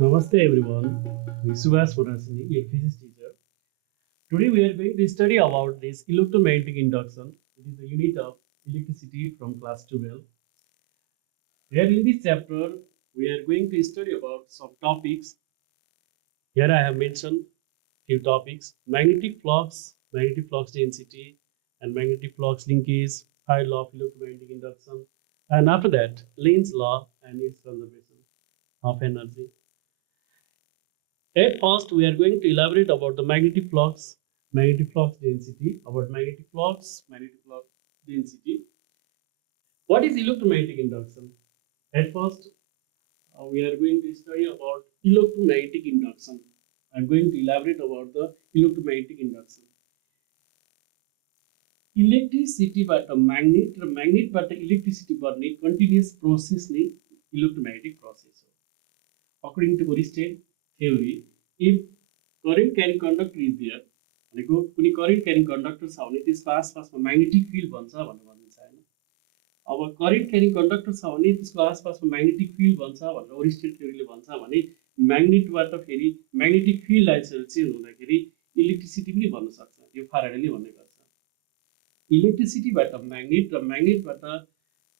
Namaste everyone, I'm Subhas Purasini, your physics teacher. Today we are going to study about this electromagnetic induction. It is the unit of electricity from class 12. Here in this chapter, we are going to study about some topics. Here I have mentioned few topics: magnetic flux density, and magnetic flux linkage, third law of electromagnetic induction, and after that, Lenz's law and its conservation of energy. At first, we are going to elaborate about the magnetic flux density, about magnetic flux density. What is electromagnetic induction? At first, we are going to study about electromagnetic induction. I'm going to elaborate about the electromagnetic induction. इलेक्ट्रिसिटीबाट magnet र म्याग्नेटबाट electricity बन्ने continuous process नै electromagnetic process हो. According to Aristotle theory, if current carrying conductor is there, भनेको कुनै current carrying conductor छ भने त्यसको आसपासमा म्याग्नेटिक फिल्ड भन्छ भनेर भनिन्छ हैन. अब करेन्ट क्यारिङ कन्डक्टर छ भने त्यसको आसपासमा म्याग्नेटिक फिल्ड भन्छ भनेर ओरिस्टेल थ्योरीले भन्छ भने म्याग्नेटबाट फेरि म्याग्नेटिक फिल्ड लाइन्सहरू चेन्ज हुँदाखेरि इलेक्ट्रिसिटी पनि बन्न सक्छ. यो फ्याराडेले भन्ने गर्छ. इलेक्ट्रिसिटीबाट म्याग्नेट र म्याग्नेटबाट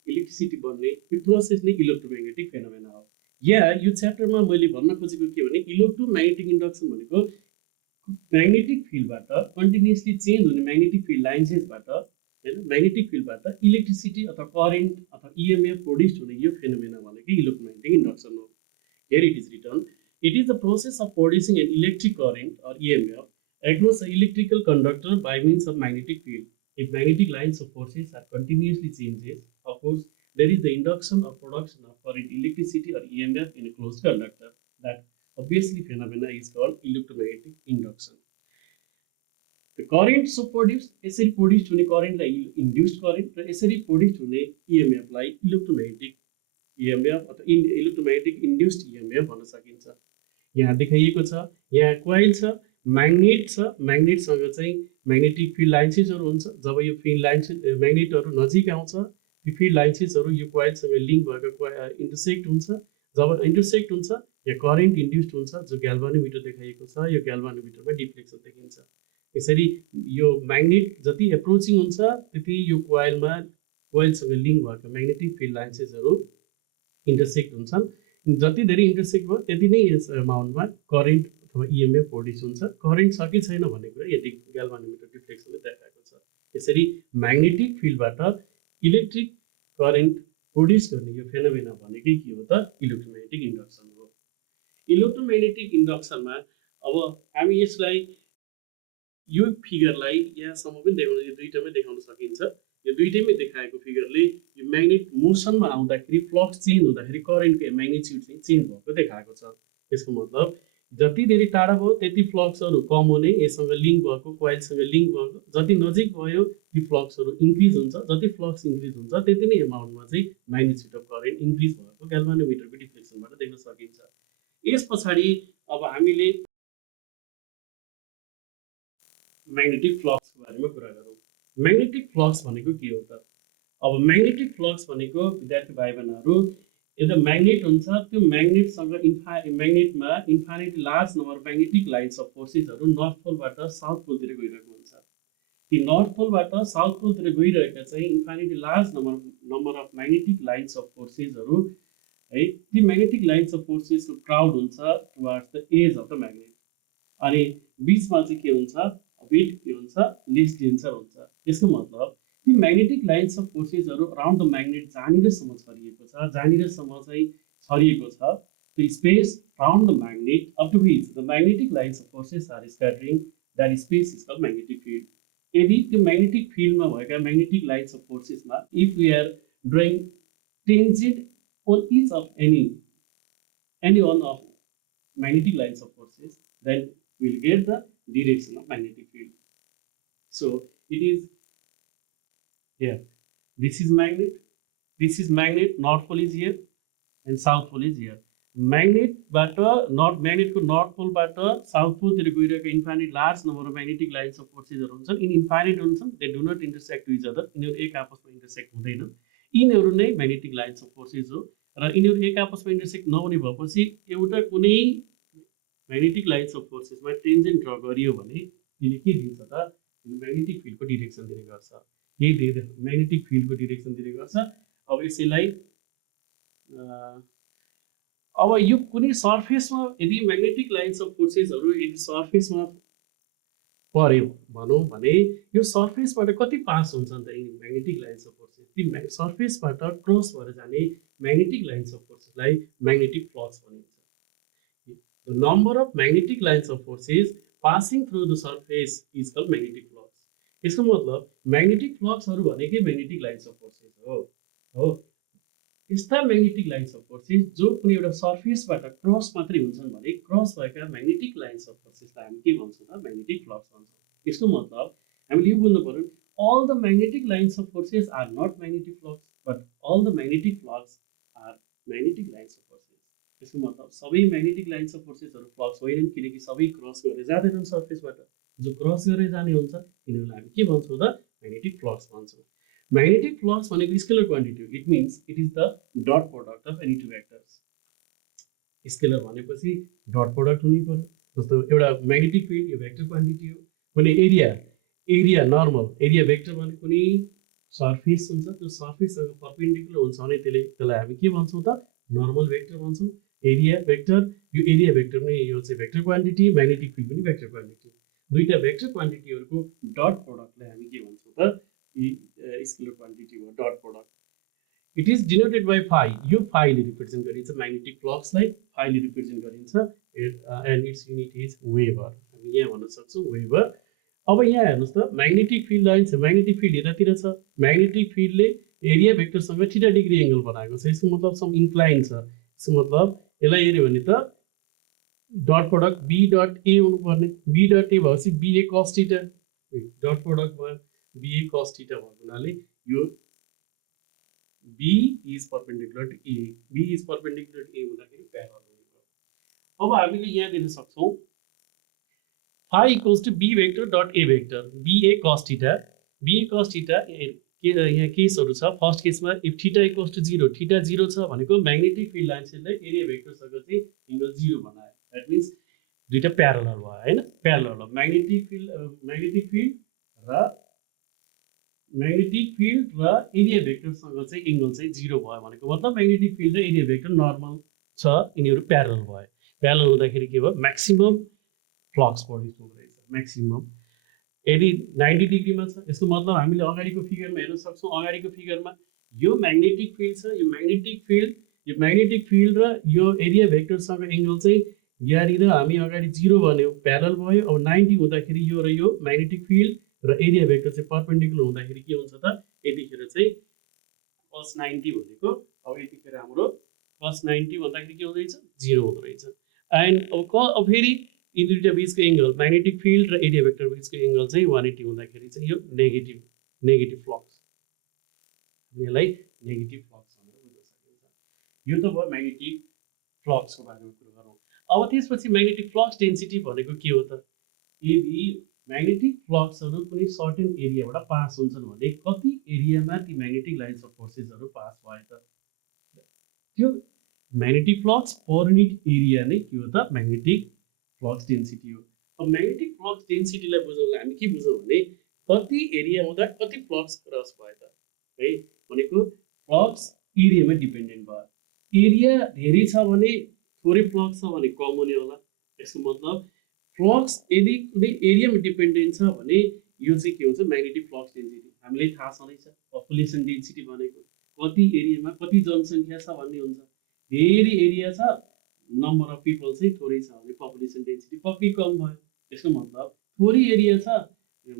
इलेक्ट्रिसिटी बन्ने यो प्रोसेस नै इलेक्ट्रोम्याग्नेटिक फेनोमेना हो. यहाँ यो च्याप्टरमा मैले भन्न खोजेको के भने इलेक्ट्रोम्याग्नेटिक इन्डक्सन भनेको म्याग्नेटिक फिल्डबाट कन्टिन्युअसली चेन्ज हुने म्याग्नेटिक फिल्ड लाइन्सेसबाट हैन म्याग्नेटिक फिल्डबाट इलेक्ट्रिसिटी अथवा करेन्ट अथवा इएमएफ प्रोड्युस्ड हुने यो फेनोमेना भनेको इलेक्ट्रोम्याग्नेटिक इन्डक्सन हो. Here it is written, it is the process of producing an electric current or EMF across an electrical conductor by means of magnetic field. If magnetic lines of forces are continuously changes, of course, there is the induction or production of current, electricity or EMF in a closed conductor. That obviously phenomena is called electromagnetic induction. The current so produced, यसरी produced हुने current लाई induced current र यसरी produced हुने EMF लाई electromagnetic EMF अथवा electromagnetic induced EMF भन्न सकिन्छ. यहाँ देखाइएको छ, यहाँ कोइल छ, म्याग्नेट छ, म्याग्नेटसँग चाहिँ म्याग्नेटिक फिल्ड लाइन्सेसहरू हुन्छ. जब यो फिल्ड लाइन्सेस म्याग्नेटहरू नजिक आउँछ, यो फिल्ड लाइन्सेसहरू यो कोइलसँग लिङ्क भएको इन्टरसेक्ट हुन्छ. जब इन्टरसेक्ट हुन्छ, यहाँ करेन्ट इन्ड्युस्ड हुन्छ, जो ग्याल्भानोमिटर देखाइएको छ. यो ग्याल्भानोमिटरमा डिफ्लेक्सन देखिन्छ. यसरी यो म्याग्नेट जति एप्रोचिङ हुन्छ त्यति यो कोइलसँग लिङ्क भएको म्याग्नेटिक फिल्ड लाइन्सेसहरू इन्टरसेक्ट हुन्छन्. जति धेरै इन्टरसेक्ट भयो त्यति नै यस अमाउन्टमा करेन्ट अथवा इएमएफ प्रोड्युस हुन्छ. करेन्ट छ कि छैन भन्ने कुरा यति ग्याल्भानोमिटर डिफ्लेक्सनले देखाएको छ. यसरी म्याग्नेटिक फिल्डबाट इलेक्ट्रिक करेन्ट प्रोड्युस गर्ने यो फेनोमेना भनेकै के हो त? इलेक्ट्रोम्याग्नेटिक इन्डक्सन हो. इलेक्ट्रोम्याग्नेटिक इन्डक्सनमा अब हामी यसलाई यो फिगरलाई यहाँसम्म पनि देखाउन, यो दुईटामै देखाउन सकिन्छ. यो दुईटैमै देखाएको फिगरले यो म्याग्नेट मोसनमा आउँदाखेरि फ्लक्स चेन्ज हुँदाखेरि करेन्टको म्याग्नेट्युड चाहिँ चेन्ज भएको देखाएको छ. यसको मतलब जति धेरै टाढा भयो त्यति फ्लक्सहरू कम हुने, यससँग लिङ्क भएको कोइलसँग लिङ्क भएको. जति नजिक भयो ती फ्लक्सहरू इन्क्रिज हुन्छ. जति फ्लक्स इन्क्रिज हुन्छ त्यति नै एमाउन्टमा चाहिँ म्याग्नेट्युड अफ करेन्ट इन्क्रिज भएको ग्याल्भानोमिटरको डिफ्लेक्सनबाट देख्न सकिन्छ. यस पछाडि अब हामीले म्याग्नेटिक फ्लक्सको बारेमा कुरा गरौँ. म्याग्नेटिक फ्लक्स भनेको के हो त? अब म्याग्नेटिक फ्लक्स भनेको विद्यार्थी भाइ बहिनीहरू, एउटा म्याग्नेट हुन्छ, त्यो म्याग्नेटसँग म्याग्नेटमा infinite large number magnetic lines of फोर्सेसहरू नर्थ पोलबाट साउथ पोलतिर गइरहेको हुन्छ. ती नर्थ पोलबाट साउथ पोलतिर गइरहेका चाहिँ infinite large number of magnetic lines of फोर्सेसहरू है, ती म्याग्नेटिक लाइन्स अफ फोर्सेसको क्राउड हुन्छ towards the edge of the magnet. अनि बिचमा चाहिँ के हुन्छ? वेट के हुन्छ? लेस डेन्सर हुन्छ. यसको मतलब ती म्याग्नेटिक लाइन्स अफ फोर्सेसहरू अराउन्ड द म्याग्नेट जहाँनिरसम्म छरिएको छ जहाँनिरसम्म चाहिँ छरिएको छ त्यो space around the magnet up to which the magnetic lines of forces are scattering that space is called magnetic field यदि त्यो म्याग्नेटिक फिल्डमा भएका म्याग्नेटिक लाइन्स अफ फोर्सेसमा if we are drawing tangent on each of any one of magnetic lines of forces, then we'll get the direction of magnetic field. So it is here. This is magnet. This is magnet. North pole is here, and south pole is here. Magnet but magnet को north pole बाट south pole तिर गइरहेको infinite large number of magnetic lines of forces हुन्छन्. In infinite हुन्छन्. They do not intersect to each other. यिनीहरू एक आपसमा intersect हुँदैन. यिनीहरू नै म्याग्नेटिक लाइन्स अफ फोर्सेस हो र यिनीहरू एक आपसमा इन्टरसेक्ट नहुने भएपछि एउटा कुनै म्याग्नेटिक लाइन्स अफ फोर्सेसमा टेन्जेन्ट ड्र गरियो भने यसले के दिन्छ त म्याग्नेटिक फिल्डको डिरेक्सन दिने गर्छ यही दिएर म्याग्नेटिक फिल्डको डिरेक्सन दिने गर्छ अब यसैलाई अब यो कुनै सर्फेसमा यदि म्याग्नेटिक लाइन्स अफ फोर्सेसहरू यदि सर्फेसमा पर्यो भनौँ भने यो सर्फेसबाट कति पास हुन्छ नि त म्याग्नेटिक लाइन्स अफ फोर्सेस ती सर्फेसबाट क्रस भएर जाने म्याग्नेटिक लाइन्स अफ फोर्सेसलाई म्याग्नेटिक फ्लक्स भनिन्छ the number of magnetic lines of forces passing through the surface is called magnetic flux यसको मतलब म्याग्नेटिक फ्लक्सहरू भनेकै म्याग्नेटिक लाइन्स अफ फोर्सेस हो यस्ता म्याग्नेटिक लाइन्स अफ फोर्सेस जो कुनै एउटा सर्फेसबाट क्रस मात्रै हुन्छन् भने क्रस भएका म्याग्नेटिक लाइन्स अफ फोर्सेसलाई हामी के भन्छौँ त म्याग्नेटिक फ्लक्स भन्छौँ यसको मतलब हामीले यो बुझ्नु पर्यो all the magnetic lines of forces are not magnetic flux but all the magnetic flux are magnetic lines of forces यसको मतलब सबै म्याग्नेटिक लाइन्स अफ फोर्सेसहरू फ्लक्स होइनन् किनकि सबै क्रस गरेर जाँदैनन् सर्फेसबाट जो क्रस गरेर जाने हुन्छ यिनीहरूलाई हामी के भन्छौँ त म्याग्नेटिक फ्लक्स भन्छौँ म्याग्नेटिक फ्लक्स भनेको स्केलर क्वान्टिटी हो it means it is the dot product of any two vectors scalar भनेपछि डट प्रोडक्ट हुनु पर्यो जस्तो एउटा म्याग्नेटिक फिल्ड यो भेक्टर क्वान्टिटी हो कुनै एरिया नर्मल एरिया भेक्टर भने कुनै सर्फेस हुन्छ त्यो सर्फेससँग परपेन्डिकुलर हुन्छ भने त्यसलाई हामी के भन्छौँ त नर्मल भेक्टर भन्छौँ एरिया भेक्टर यो एरिया भेक्टर नै यो चाहिँ भेक्टर क्वान्टिटी म्याग्नेटिक फिल्ड पनि भेक्टर क्वान्टिटी दुईटा भेक्टर क्वान्टिटीहरूको डट प्रोडक्टलाई हामी के भन्छौँ त स्केलर क्वान्टिटी हो dot product it is denoted by phi यो फाईले रिप्रेजेन्ट गरिन्छ म्याग्नेटिक फ्लक्सलाई फाईले रिप्रेजेन्ट गरिन्छ and its unit is weber हामी यहाँ भन्न सक्छौँ वेबर अब यहाँ हेर्नुहोस् त म्याग्नेटिक फिल्ड लाइन छ म्याग्नेटिक फिल्ड यतातिर छ म्याग्नेटिक फिल्डले एरिया भेक्टरसँग थीटा डिग्री एङ्गल बनाएको छ यसको मतलब सम इन्क्लाइन छ यसको मतलब यसलाई हेऱ्यो भने त dot product B dot A हुनुपर्ने बी डट ए भएपछि B A cos theta dot product भयो बिए कस थीटा भएको हुनाले यो B is perpendicular to A B is perpendicular to A हुँदाखेरि प्यारल हुने अब हामीले यहाँ दिन सक्छौँ phi equals to b vector dot a vector ba cos theta यहाँ केसहरू छ फर्स्ट केसमा if theta equals to 0 theta 0 छ भनेको म्याग्नेटिक फिल्ड लाइन्सले एरिया भेक्टरसँग चाहिँ एङ्गल 0 बनायो द्याट मिन्स दुईटा प्यारलल भयो हैन प्यारलल म्याग्नेटिक फिल्ड र एरिया भेक्टरसँग चाहिँ एङ्गल चाहिँ 0 भयो भनेको मतलब म्याग्नेटिक फिल्ड र एरिया भेक्टर नर्मल छ यिनीहरू प्यारलल भयो प्यारलल हुँदाखेरि के भयो म्याक्सिमम फ्लक्स प्रड्युस हुँदो रहेछ म्याक्सिमम यदि 90 डिग्रीमा छ यसको मतलब हामीले अगाडिको फिगरमा हेर्न सक्छौँ अगाडिको फिगरमा यो म्याग्नेटिक फिल्ड छ यो म्याग्नेटिक फिल्ड र यो एरिया भेक्टरसँग एङ्गल चाहिँ यहाँनिर हामी अगाडि 0 भन्यो प्यारल भयो अब 90 हुँदाखेरि यो र यो म्याग्नेटिक फिल्ड र एरिया भेक्टर चाहिँ परपेन्डिकुलर हुँदाखेरि के हुन्छ त यतिखेर चाहिँ cos 90 भनेको अब यतिखेर हाम्रो cos 90 भन्दाखेरि के हुँदैछ 0 हुँदो रहेछ एन्ड अब फेरि यी दुईटा बिचको एङ्गल म्याग्नेटिक फिल्ड र एरिया भेक्टर बिचको एङ्गल चाहिँ 180 हुँदाखेरि चाहिँ यो नेगेटिभ फ्लक्स यसलाई नेगेटिभ फ्लक्स भनेर बुझ्न सकिन्छ यो त भयो म्याग्नेटिक फ्लक्सको बारेमा कुरा गरौँ अब त्यसपछि म्याग्नेटिक फ्लक्स डेन्सिटी भनेको के हो त यदि म्याग्नेटिक फ्लक्सहरू कुनै सर्टेन एरियाबाट पास हुन्छन् भने कति एरियामा ती म्याग्नेटिक लाइन्स अफ फोर्सेसहरू पास भए त त्यो म्याग्नेटिक फ्लक्स पर युनिट एरिया नै के हो त म्याग्नेटिक फ्लक्स डेन्सिटी हो अब म्याग्नेटिक फ्लक्स डेन्सिटीलाई बुझ्नलाई हामी के बुझौँ भने कति एरिया हुँदा कति फ्लक्स क्रस भयो त है भनेको फ्लक्स एरियामा डिपेन्डेन्ट भयो एरिया धेरै छ भने थोरै फ्लक्स छ भने कम हुने होला यसको मतलब फ्लक्स यदि कुनै एरियामा डिपेन्डेन्ट छ भने यो चाहिँ के हुन्छ म्याग्नेटिक फ्लक्स डेन्सिटी। हामीलाई थाहा छँदैछ पपुलेसन डेन्सिटी भनेको कति एरियामा कति जनसङ्ख्या छ भन्ने हुन्छ। धेरै एरिया छ, नम्बर अफ पिपल चाहिँ थोरै छ भने पपुलेसन डेन्सिटी पक्कै कम भयो। त्यसको मतलब थोरै एरिया छ,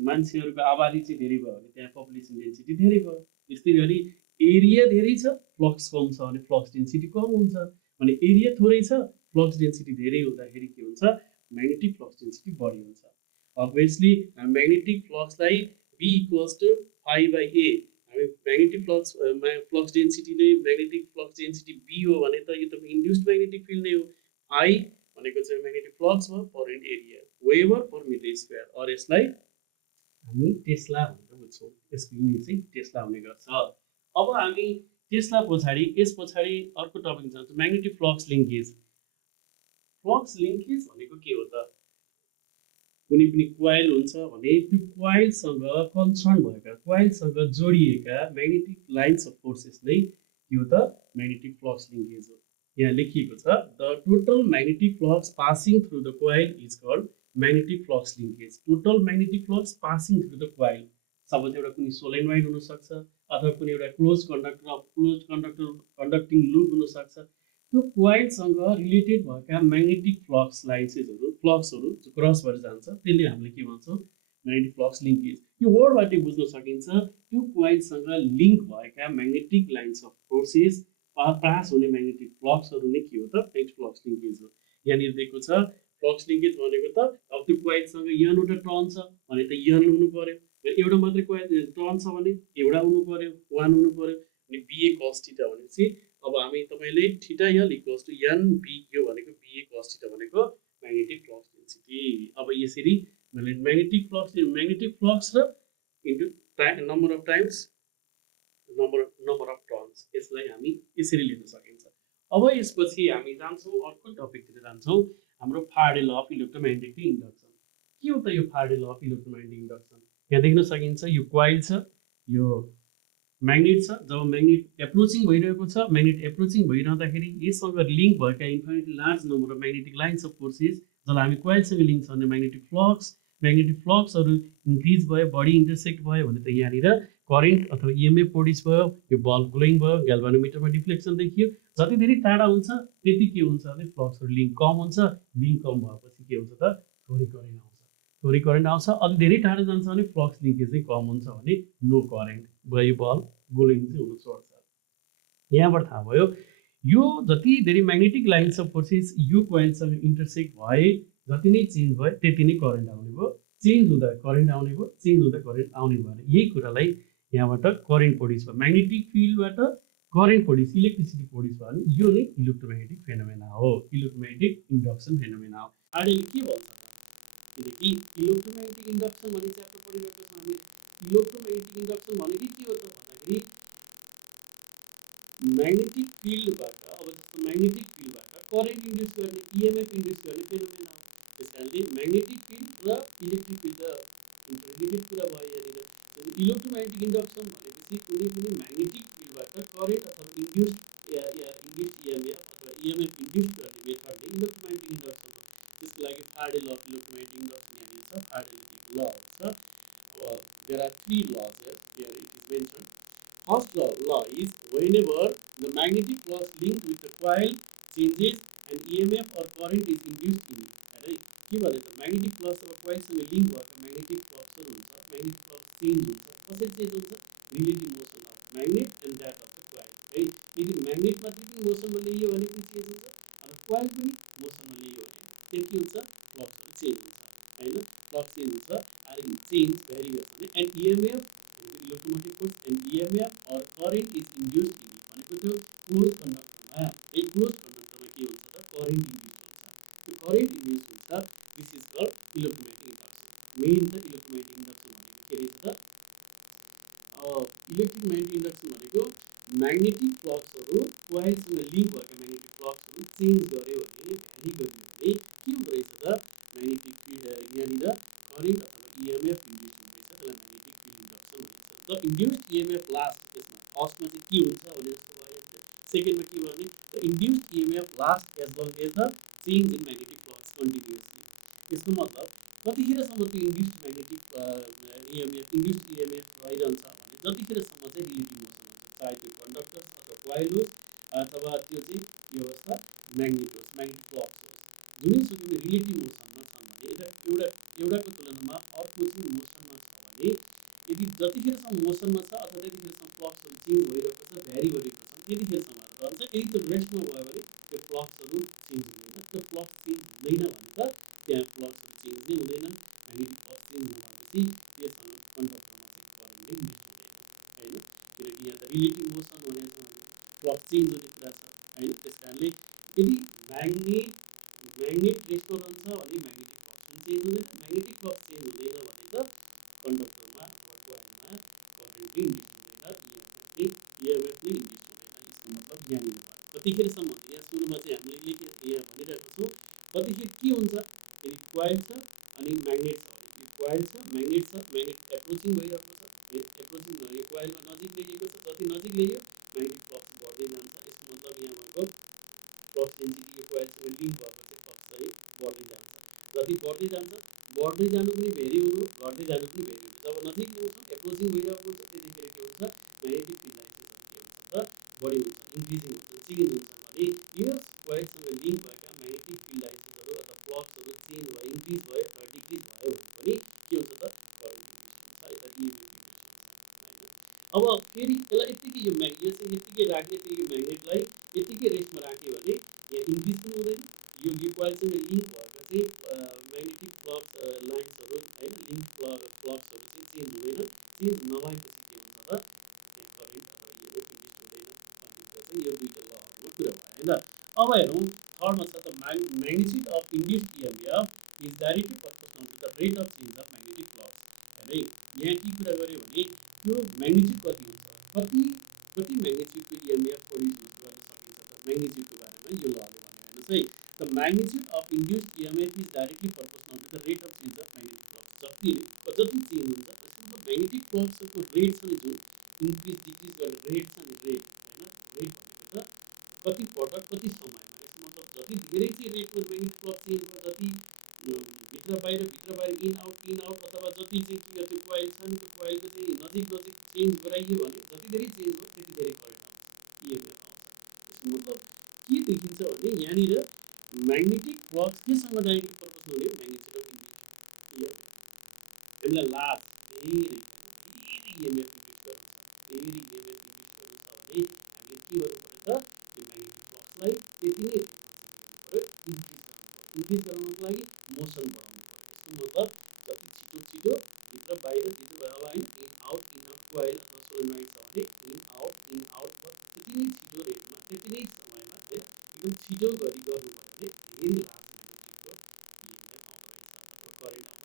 मान्छेहरूको आबादी चाहिँ धेरै भयो भने त्यहाँ पपुलेसन डेन्सिटी धेरै भयो। त्यस्तै गरी एरिया धेरै छ, फ्लक्स कम छ भने फ्लक्स डेन्सिटी कम हुन्छ। भने एरिया थोरै छ, फ्लक्स डेन्सिटी धेरै हुँदाखेरि के हुन्छ म्याग्नेटिक फ्लक्स डेन्सिटी बढी हुन्छ। अभियसली म्याग्नेटिक फ्लक्सलाई B equals to phi by A, हामी म्याग्नेटिक फ्लक्स डेन्सिटी नै म्याग्नेटिक फ्लक्स डेन्सिटी बी हो भने त यो त इन्ड्युस्ड म्याग्नेटिक फिल्ड नै हो। फाइ भनेको चाहिँ म्याग्नेटिक फ्लक्स भयो per unit area, weber per metre square, or यसलाई हामी टेस्ला भनेर बुझ्छौँ। यसको युनिट चाहिँ टेस्ला हुने गर्छ। अब हामी टेस्ला पछाडि यस पछाडि अर्को टपिक जान्छ magnetic flux linkage. Flux linkage भनेको के हो त, कुनै पनि कोइल हुन्छ भने त्यो कोइलसँग कन्सर्न भएका कोइलसँग जोडिएका म्याग्नेटिक लाइन्स अफ फोर्सेस नै के हो त म्याग्नेटिक फ्लक्स लिङ्केज हो। यहाँ लेखिएको छ the total magnetic flux passing through the coil is called magnetic flux linkage. Total magnetic flux passing through the coil, suppose एउटा कुनै सोलेनोइड हुनसक्छ अथवा कुनै एउटा क्लोज कन्डक्टिङ लुप हुनसक्छ। त्यो कोइलसँग रिलेटेड भएका म्याग्नेटिक फ्लक्स लाइन्सेसहरू फ्लक्सहरू क्रस भएर जान्छ, त्यसले हामीले के भन्छौँ म्याग्नेटिक फ्लक्स लिङ्केज। यो वर्डबाट बुझ्न सकिन्छ त्यो कोइलसँग लिङ्क भएका magnetic lines of forces pass हुने म्याग्नेटिक फ्लक्सहरू नै के हो त म्याग्नेटिक फ्लक्स लिङ्केज हो। यहाँनिर दिएको छ फ्लक्स लिङ्केज भनेको त अब त्यो कोइलसँग यनवटा टर्न छ भने त यन हुनु पर्यो, एउटा मात्रै कोइल टर्न छ भने एउटा हुनु पर्यो, वान हुनु पर्यो। अनि बिए कस थीटा भनेपछि अब हामी तपाईँले थीटा यल इक्वल्स टु एन बी, यो भनेको बिए कस थीटा भनेको म्याग्नेटिक फ्लक्स डेन्सिटी। अब यसरी म्याग्नेटिक फ्लक्स र into number of times number of turns, यसलाई हामी यसरी लिन सकिन्छ। अब यसपछि हामी जान्छौँ अर्को टपिकतिर जान्छौँ, हाम्रो फाराडे ल अफ इलेक्ट्रोम्याग्नेटिक इन्डक्सन। के हो त यो फाराडे ल अफ इलेक्ट्रोम्याग्नेटिक इन्डक्सन? यहाँ देख्न सकिन्छ यो कोइल छ, यो म्याग्नेट छ। जब म्याग्नेट एप्रोचिङ भइरहेको छ, म्याग्नेट एप्रोचिङ भइरहँदाखेरि यससँग लिङ्क भएका infinite large number of magnetic lines of forces, जसलाई हामी कोइलसँग लिङ्क छ भने म्याग्नेटिक फ्लक्सहरू इन्क्रिज भयो, बढी इन्टरसेक्ट भयो भने त यहाँनिर करेन्ट अथवा इएमएफ प्रोड्युस भयो, यो बल्ब ग्लोइङ भयो, ग्याल्भानोमिटरमा डिफ्लेक्सन देखियो। जति धेरै टाढा हुन्छ त्यति के हुन्छ भने फ्लक्सहरू लिङ्क कम हुन्छ, लिङ्क कम भएपछि के हुन्छ त थोरै करेन्ट आउँछ। अलि धेरै टाढा जान्छ भने फ्लक्स लिङ्केज चाहिँ कम हुन्छ भने नो करेन्ट भयो, यो बल्ब ग्लोइङ चाहिँ हुन छोड्छ। यहाँबाट थाहा भयो यो जति धेरै म्याग्नेटिक लाइन्स अफ फोर्सेस यो कोइलसँग इन्टरसेक्ट भए जति नै चेन्ज भयो त्यति नै करेन्ट आउने भयो, चेन्ज हुँदा करेन्ट आउने भयो, चेन्ज हुँदा करेन्ट आउने भयो। यही कुरालाई यहाँबाट करेन्ट प्रोड्युस भयो, म्याग्नेटिक फिल्डबाट करेन्ट प्रोड्युस, इलेक्ट्रिसिटी प्रोड्युस भयो भने यो नै इलेक्ट्रोम्याग्नेटिक फेनोमेना हो, इलेक्ट्रोम्याग्नेटिक इन्डक्सन फेनोमेना हो। अहिले के भन्छ किनकि इलेक्ट्रोम्याग्नेटिक इन्डक्सन भन्ने च्याप्टर पढिरहेको छ हामीले। इलेक्ट्रोम्याग्नेटिक इन्डक्सन भनेको के हो त भन्दाखेरि म्याग्नेटिक फिल्डबाट, अब जस्तो म्याग्नेटिक फिल्डबाट करेन्ट इन्ड्युस गर्ने इएमएफ इन्ड्युस गर्ने फेनोमेना हो। त्यस कारणले म्याग्नेटिक फिल्ड र इलेक्ट्रिक फिल्ड इन्टररिलेटेड कुरा भयो यहाँनिर। इलेक्ट्रोम्याग्नेटिक इन्डक्सन भनेपछि कुनै पनि म्याग्नेटिक फिल्डबाट करेन्ट अथवा इन्ड्युस इएमएफ अथवा इएमएफ इन्ड्युस गर्ने मेथडले इलेक्ट्रोम्याग्नेटिक इन्डक्सन हो। त्यसको लागि फाराडे ल अफ इलेक्ट्रोम्याग्नेटिक इन्डक्सन यहाँनिर छ, फाराडे ल छ। There are three laws here it is mentioned. First law is whenever the magnetic flux linked with the coil changes and EMF or current is induced in it. है के भने त magnetic flux अब कोइलसँग link भएको magnetic फ्लक्सहरू हुन्छ, magnetic flux change हुन्छ। कसरी change हुन्छ? Relative motion of magnet and that of the coil. है यदि म्याग्नेट मात्रै पनि मोसनमा ल्याइयो भने पनि चेन्ज हुन्छ, अब कोइल पनि मोसनमा ल्याइयो भने त्यो के हुन्छ फ्लक्सहरू चेन्ज हुन्छ हैन, फ्लक्स चेन्ज हुन्छ। आर चेन्ज भेरी गर्छ भने and EMF electromotive force and EMF or current is induced in भनेको त्यो क्लोज कन्डक्टरमा, है क्लोज कन्डक्टरमा के हुन्छ त करेन्ट इन्ड्युस हुन्छ। त्यो करेन्ट इन्ड्युस हुन्छ, this is called electromagnetic induction. Main त इलेक्ट्रोम्याग्नेटिक इन्डक्सन भनेको के रहेछ त इलेक्ट्रोम्याग्नेटिक इन्डक्सन भनेको म्याग्नेटिक फ्लक्सहरू कोइलसँग लिङ्क भएका म्याग्नेटिक फ्लक्सहरू चेन्ज गर्यो भने भ्यारी गर्यो भने के हुँदो रहेछ त म्याग्नेटिक यहाँनिर करेन्ट अथवा इएमएफ इन्ड्युस हुँदैछ, त्यसलाई म्याग्नेटिक फिल्ड इन्डक्सन भनिन्छ। द इन्ड्युस्ड इएमएफ लास्ट, त्यसमा फर्स्टमा चाहिँ के हुन्छ भने जस्तो भयो, सेकेन्डमा के भयो भने the induced EMF last as long as the change in magnetic flux continuously. यसको मतलब कतिखेरसम्म त्यो induced magnetic EMF induced EMF भइरहन्छ भने जतिखेरसम्म चाहिँ रिलेटिभ मोसन हुन्छ, चाहे त्यो कन्डक्टर अथवा कोइल होस् अथवा त्यो चाहिँ के होस् त म्याग्नेट होस्, म्याग्नेटिक फ्लक्स होस्, जुनैसुकै रिलेटिभ मोसनमा छन् भने एउटाको तुलनामा अर्को चाहिँ मोसनमा छ भने यदि जतिखेरसम्म मोसनमा छ अथवा त्यतिखेरसम्म फ्लक्सहरू चेन्ज भइरहेको छ, भ्यारी गरिरहेको छ त्यतिखेरसम्म रहन्छ। यदि त्यो रेस्टमा भयो भने त्यो फ्लक्सहरू चेन्ज हुँदैन। त्यो फ्लक्स चेन्ज हुँदैन भने त त्यहाँ फ्लक्सहरू चेन्ज नै हुँदैन। म्याग्नेटिक फ्लक्स चेन्ज नभएपछि त्योसँग कन्डक्टरमा चाहिँ करेन्ट नै इन्ड्युस हुँदैन होइन, किनकि यहाँ त रिलेटिभ मोसन भनेको छ भने फ्लक्स चेन्ज हुने कुरा छ होइन। त्यस कारणले यदि म्याग्नेट रेस्टमा रहन्छ भने म्याग्नेटिक फ्लक्स पनि चेन्ज हुँदैन, म्याग्नेटिक फ्लक्स चेन्ज हुँदैन भने त कन्डक्टरमा अथवा कोइलमा करेन्ट नै इन्ड्युस हुँदैन, इएमएफ नै इन्ड्युस हुँदैन। यसको मतलब यहाँनिर कतिखेरसम्म यहाँ सुरुमा चाहिँ हामीले यहाँ भनिरहेको छौँ कतिखेर के हुन्छ यदि कोइल छ अनि म्याग्नेट छ भने, यो कोइल छ म्याग्नेट एप्रोचिङ भइरहेको छ, एप्रोचिङ भने कोइलमा नजिक ल्याइएको छ, जति नजिक ल्यायो म्याग्नेटिक फ्लक्स बढ्दै जान्छ। यसको मतलब यहाँ भएको फ्लक्स डेन्सिटी यो कोइलसँग लिङ्क भएको चाहिँ फ्लक्स चाहिँ बढ्दै जान्छ। जति बढ्दै जान्छ बढ्दै जानु पनि भेरी हुनु, घट्दै जानु पनि भेरी हुनु। जब नजिक ल्याउँछौँ एप्रोचिङ भइरहेको हुन्छ त्यतिखेर के हुन्छ म्याग्नेटिक फिल्ड लाइन्सहरू के हुन्छ त बढी हुन्छ, इन्क्रिजिङ हुन्छ, चेन्ज हुन्छ भने यो कोइलसँग लिङ्क भएका म्याग्नेटिक फिल्ड लाइन्सहरू अथवा फ्लक्सहरू चेन्ज भयो, इन्क्रिज भयो अथवा डिक्रिज भयो भने पनि के हुन्छ त करेन्ट इन्ड्युस हुन्छ, यता इएमएफ इन्ड्युस हुन्छ होइन। अब फेरि यसलाई यत्तिकै यो चाहिँ यत्तिकै राख्ने, फेरि यो म्याग्नेटलाई यत्तिकै रेस्टमा राख्यो भने यहाँ इन्क्रिज पनि हुँदैन। यो कोइलसँग लिङ्क भएका चाहिँ म्याग्नेटिक फ्लक्स लाइन्सहरू होइन, लिङ्क फ्लक्सहरू चाहिँ चेन्ज हुँदैन। चेन्ज नभएपछि के हुन्छ त त्यहाँ करेन्ट अथवा इएमएफ इन्ड्युस हुँदैन। चाहिँ यो दुईवटा लहरुको कुरा भयो होइन। अब हेरौँ थर्डमा छ त magnitude of induced EMF is directly proportional to the rate of change of magnetic flux. है यहाँ के कुरा गर्यो भने त्यो म्याग्निट्युड कति हुन्छ, कति म्याग्निट्युडको इएमएफ प्रड्युस गर्न सकिन्छ त म्याग्निट्युडको बारेमा यो लले भने हेर्नुहोस् है। The magnitude of induced EMF is directly proportional to the rate of change of magnetic flux. जति चेन्ज हुन्छ त्यसको म्याग्नेटिक फ्लक्सको रेट छ नि, जुन इन्क्रिज डिक्रिज गर्ने रेट छ नि, रेट होइन, रेट भनेको त कति पटक कति समयमा। यसको मतलब जति धेरै चाहिँ रेटको म्याग्नेटिक फ्लक्स चेन्ज भयो, जति भित्र बाहिर इन आउट अथवा जति चाहिँ के त्यो कोइल छ नि त्यो कोइलको चाहिँ नजिक चेन्ज गराइयो भने जति धेरै चेन्ज भयो त्यति धेरै करेन्ट आउँछ, इएमएफ आउँछ। यसको मतलब के देखिन्छ भने यहाँनिर म्याग्नेटिक फ्लक्स केसँग डाइरेक्टली प्रोपोर्सनल हो, म्याग्नेटिक अफ इन्ड्युस्ड इएमएफ। हामीलाई लार्ज धेरै इएमएफ इन्ड्युस गर्नु छ, धेरै इएमएफ इन्ड्युस गर्नु छ भने हामीले के गर्नु पर्यो त त्यो म्याग्नेटिक फ्लक्सलाई त्यति नै रेटमा इन्क्रिज गराउनको लागि मोसन बढाउनु पर्यो। यसको मतलब जति छिटो भित्र बाहिर छिटो भयो होला होइन, इन आउट कोइल अथवा सोलेनोइड छ भने इन आउट त्यति नै छिटो रेटमा त्यति नै समयमा होइन एकदम छिटो गरी गर्नु पर्यो भने धेरै लार्ज म्याग्नेटिकको इएमएफ आउँदो रहेछ अथवा करेन्ट आउँदो रहेछ।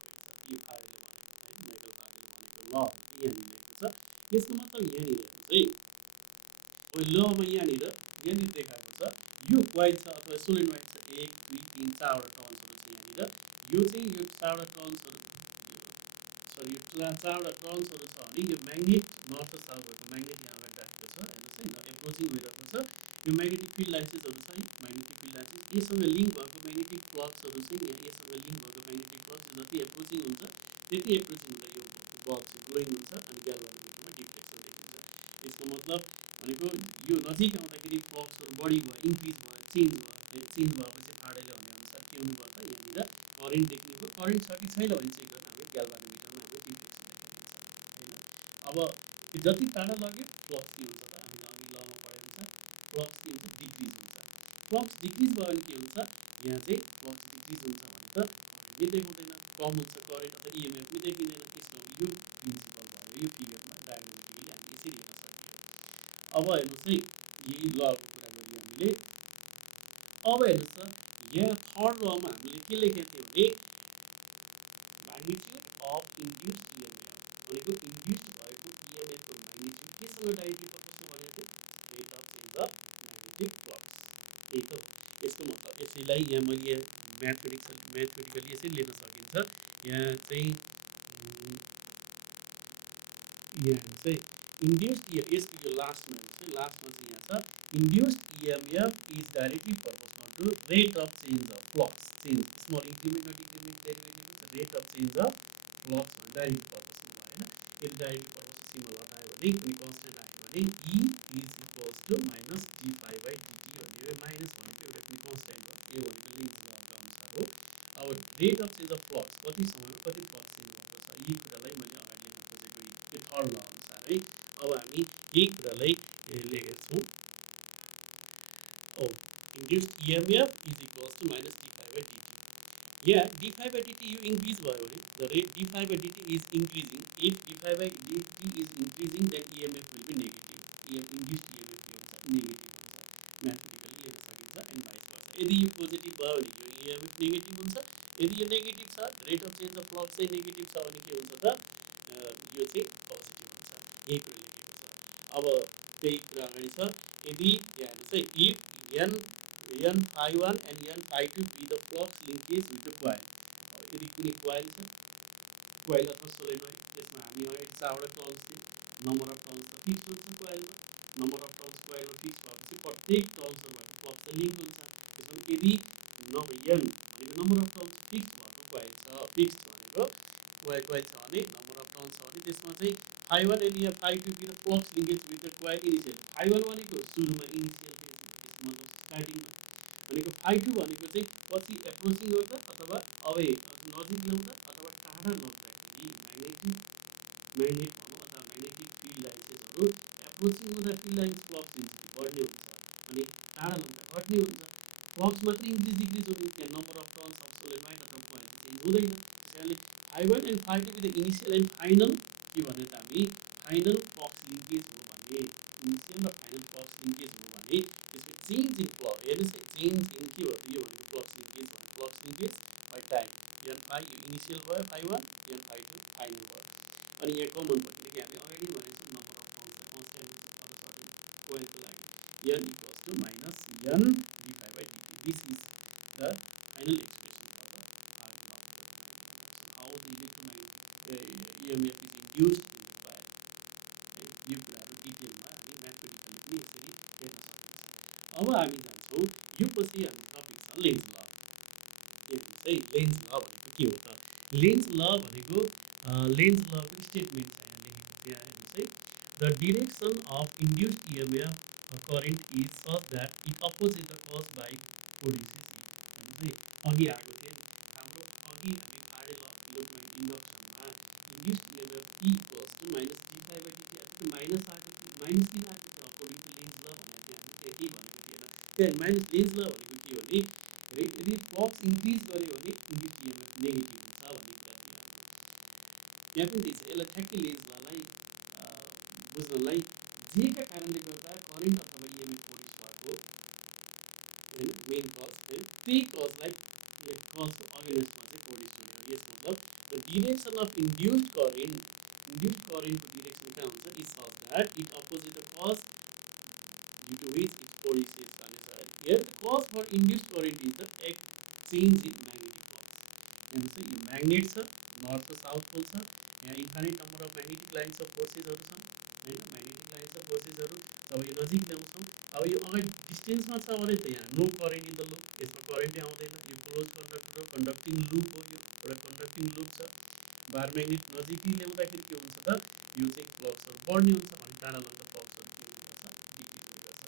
यो फारेले भनेको है, माइकल फारेले भनेको ल यहाँनिर लेखेको छ। यसको मतलब यहाँनिर हेर्नुहोस् है, लमा यहाँनिर देखाएको छ यो कोइल छ अथवा सोलेनोइड छ, 1 2 3 4वटा टर्न्सहरू छ यहाँनिर। यो चाहिँ यो 4वटा टर्न्सहरू सरी यो 4वटा टर्न्सहरू छ भने यो म्याग्नेट नर्थ र साउथ भएको म्याग्नेट यहाँ अगाडि राखेको छ हेर्नुहोस् है, एप्रोचिङ भइरहेको छ। यो म्याग्नेटिक फिल्ड लाइन्सेसहरू छ है, म्याग्नेटिक फिल्ड लाइन्सेस यससँग लिङ्क भएको म्याग्नेटिक फ्लक्सहरू चाहिँ यहाँ यससँग लिङ्क भएको म्याग्नेटिक फ्लक्स जति एप्रोचिङ हुन्छ त्यति एप्रोचिङ हुँदा यो बल्ब चाहिँ ग्लोइङ हुन्छ अनि ग्याल्भानिमिटरमा डिफ्लेक्सन देखिन्छ। यसको मतलब भनेको यो नजिक आउँदाखेरि फ्लक्सहरू बढी भयो, इन्क्रिज भयो, चेन्ज भएपछि फाडेले भने अनुसार के हुनु पर्छ यहाँनिर करेन्ट देखिएको, करेन्ट छ कि छैन भने चेक गर्न हामीले ग्याल्भानिमिटरमा हामीले डिफ्लेक्सन देखाइदिन्छ होइन। अब त्यो जति टाढा लग्यो फ्लक्स के हुन्छ त हामीले अघि लमा पढे अनुसार फ्लक्स के हुन्छ डिक्रिज हुन्छ। फ्लक्स डिक्रिज भयो भने के हुन्छ यहाँ चाहिँ फ्लक्स डिक्रिज हुन्छ भने त करेन्टै देखाउँदैन, कम हुन्छ करेन्ट अथवा इएमएफ पनि देखिँदैन। त्यसको यो प्रिन्सिपल भयो, यो फिगरमा डायग्रामेटिकली हामीले यसरी हेर्न सकियो। अब हेर्नुहोस् है यही लको कुरा गरी हामीले अब हेर्नुहोस् त यहाँ थर्ड लमा हामीले के लेखेको थियो भने म्याग्निट्युड अफ इन्ड्युस्ड इएमएफ भनेको इन्ड्युस्ड भएको इएमएफको म्याग्निट्युड केसँग डाइरेक्टली प्रोपोर्सनल भनेको थियो rate of change of magnetic flux. त्यही त हो यसको मतलब। यसैलाई यहाँ मैले म्याथमेटिकली यसरी लेख्न सकिन्छ। यहाँ चाहिँ इन्ड्युस्ड यसको यो लास्टमा हेर्नुहोस् है, लास्टमा चाहिँ यहाँ छ induced EMF is directly proportional to rate of change of flux, change small increment र decrement derivative rate of change of flux direct पर्पसमा भयो हैन। यदि डाइरेक्ट पर्पसमा सिम्बल हटायो भने कुनै कन्स्टेन्ट राख्यो भने E is equals to minus d∅dt भन्ने माइनस भनेको एउटा कुनै कन्स्टेन्ट हो, यो भनेको लेन्ज लको अनुसार हो। अब rate of change of flux कति समयमा कति फ्लक्स चेन्ज भएको छ यी कुरालाई मैले अगाडि लेख्न खोजेको यो थर्ड ल अनुसार है। अब हामी यही कुरालाई लेखेका छौँ। Induced EMF is equals to minus d∅dt. Yeah, d∅dt you increase by the rate d∅dt is increasing. If d∅dt is increasing, then EMF will be negative. Induced EMF negative mathematically and vice versa. यदि यो positive भयो भने यो EMF negative हुन्छ, यदि यो negative छ rate of change of flux चाहिँ नेगेटिभ छ भने के हुन्छ त यो चाहिँ पोजिटिभ हुन्छ। यही कुरा लेखेको छ। अब त्यही कुरा अगाडि छ। यदि यहाँ चाहिँ if n∅1 and n∅2 be the flux linkage with the coil. यदि कुनै coil छ, coil अथवा सोलेनोइड त्यसमा हामी अगाडि 4 वटा टर्न्स थियो। नम्बर अफ टर्न्स त फिक्स हुन्छ coilमा। नम्बर अफ टर्न्स coilमा फिक्स भएपछि प्रत्येक टर्न्सबाट फ्लक्स लिङ्क हुन्छ। त्यसैले यदि n भनेको नम्बर अफ टर्न्स फिक्स भएको coil छ, फिक्स भनेको coil छ भने नम्बर अफ टर्न्स छ भने त्यसमा चाहिँ ∅1 and ∅2 be the flux linkage with the coil initial. ∅1 भनेको सुरुमा इनिशियल फेज मतलब स्टार्टिङमा भनेको ∅2 भनेको चाहिँ पछि एप्रोचिङ गर्दा अथवा अवे नजिक ल्याउँदा अथवा टाढा लग्दाखेरि म्याग्नेट भनौँ अथवा म्याग्नेटिक फिल्ड लाइन्सेसहरू एप्रोचिङ हुँदाखेरि लाइन्स फ्लक्स डेन्सिटी बढ्ने हुन्छ अनि टाढा लग्दा घट्ने हुन्छ। फ्लक्स मात्र इन्क्रिज डिक्रिज हुने, त्यहाँ number of turns of solenoid अथवा कोइल चेन्ज हुँदैन। त्यसैले ∅1 and ∅2 with the initial and final के भने त हामी फाइनल फ्लक्स लिङ्केज हो भने इनिशियल र फाइनल फ्लक्स लिङ्केज हो भने त्यसको चेन्ज इन फ्लक्स हेर्नुहोस् चेन्ज इन के हो यो भनेको flux linkage by time n∅ यो इनिशियल भयो ∅1 n∅2 फाइनल भयो। अनि यहाँ कमन भयो किनकि हामी अगाडि भनेको छौँ नम्बर अफ टर्न्स कन्स्टेन्ट कोइलको लागि n equals to minus n d∅dt. This is the final expression for the how the electromagnetic EMF is induced in the coil। यो कुराहरू डिटेलमा हामी म्याथमेटिकली पनि यसरी हेर्न सकिन्छ। अब हामी जान्छौँ यो पछि हाम्रो टपिक छ लेन्ज ल। यो चाहिँ लेन्ज ल भनेको के हो त? लेन्ज ल भनेको लेन्ज लको स्टेटमेन्ट छ यहाँ लेखेको त्यहाँ हेर्नुहोस् है। The direction of induced EMF current is such that it opposite the cause by produces it. हेर्नुहोस् है अघि आएको थियो हाम्रो अघि हामी आडे ल इन्डक्सनमा induced EMF P equals to minus d∅dt आएको माइनस आएको थियो, माइनसले आएको थियो अकर्डिङ टु लेन्ज ल भनेको थियो हामी त्यहाँ केही भनेको थिएन। त्यहाँ माइनस लेन्ज ल भनेको के हो भने यदि फ्लक्स इन्क्रिज गर्यो भने इन्ड्युस्ड EMF नेगेटिभ हुन्छ भन्ने कुरा थियो। यहाँ पनि त्यही छ। यसलाई ठ्याक्कै लेन्ज ललाई बुझ्नलाई जेका कारणले गर्दा करेन्ट अथवा EMF प्रोड्युस भएको होइन मेन कज होइन त्यही कजलाई कजको अगेन्स्टमा चाहिँ प्रोड्युस हुने हो। यस मतलब द डिरेक्सन अफ इन्ड्युस्ड करेन्टको डिरेक्सन कहाँ हुन्छ is such that it opposite the cause due to which it produces भन्ने छ। Here the cause for induced current is the change in magnetic flux. हेर्नुहोस् है यो म्याग्नेट छ, नर्थ र साउथ पोल छ, यहाँ infinite number of magnetic lines of फोर्सेसहरू छन् होइन म्याग्नेटिक लाइन्स अफ फोर्सेसहरू। अब यो नजिक ल्याउँछौँ, अब यो अगाडि डिस्टेन्समा छ भने त यहाँ no current in the loop, यसमा करेन्टै आउँदैन। यो क्लोज कन्डक्टर हो, कन्डक्टिङ लुप हो, यो एउटा कन्डक्टिङ लुप छ। बार म्याग्नेट नजिकै ल्याउँदाखेरि के हुन्छ त यो चाहिँ फ्लक्सहरू बढ्ने हुन्छ भने टाढा लग्दा फ्लक्सहरू के हुने गर्छ डिक्रिज हुने गर्छ।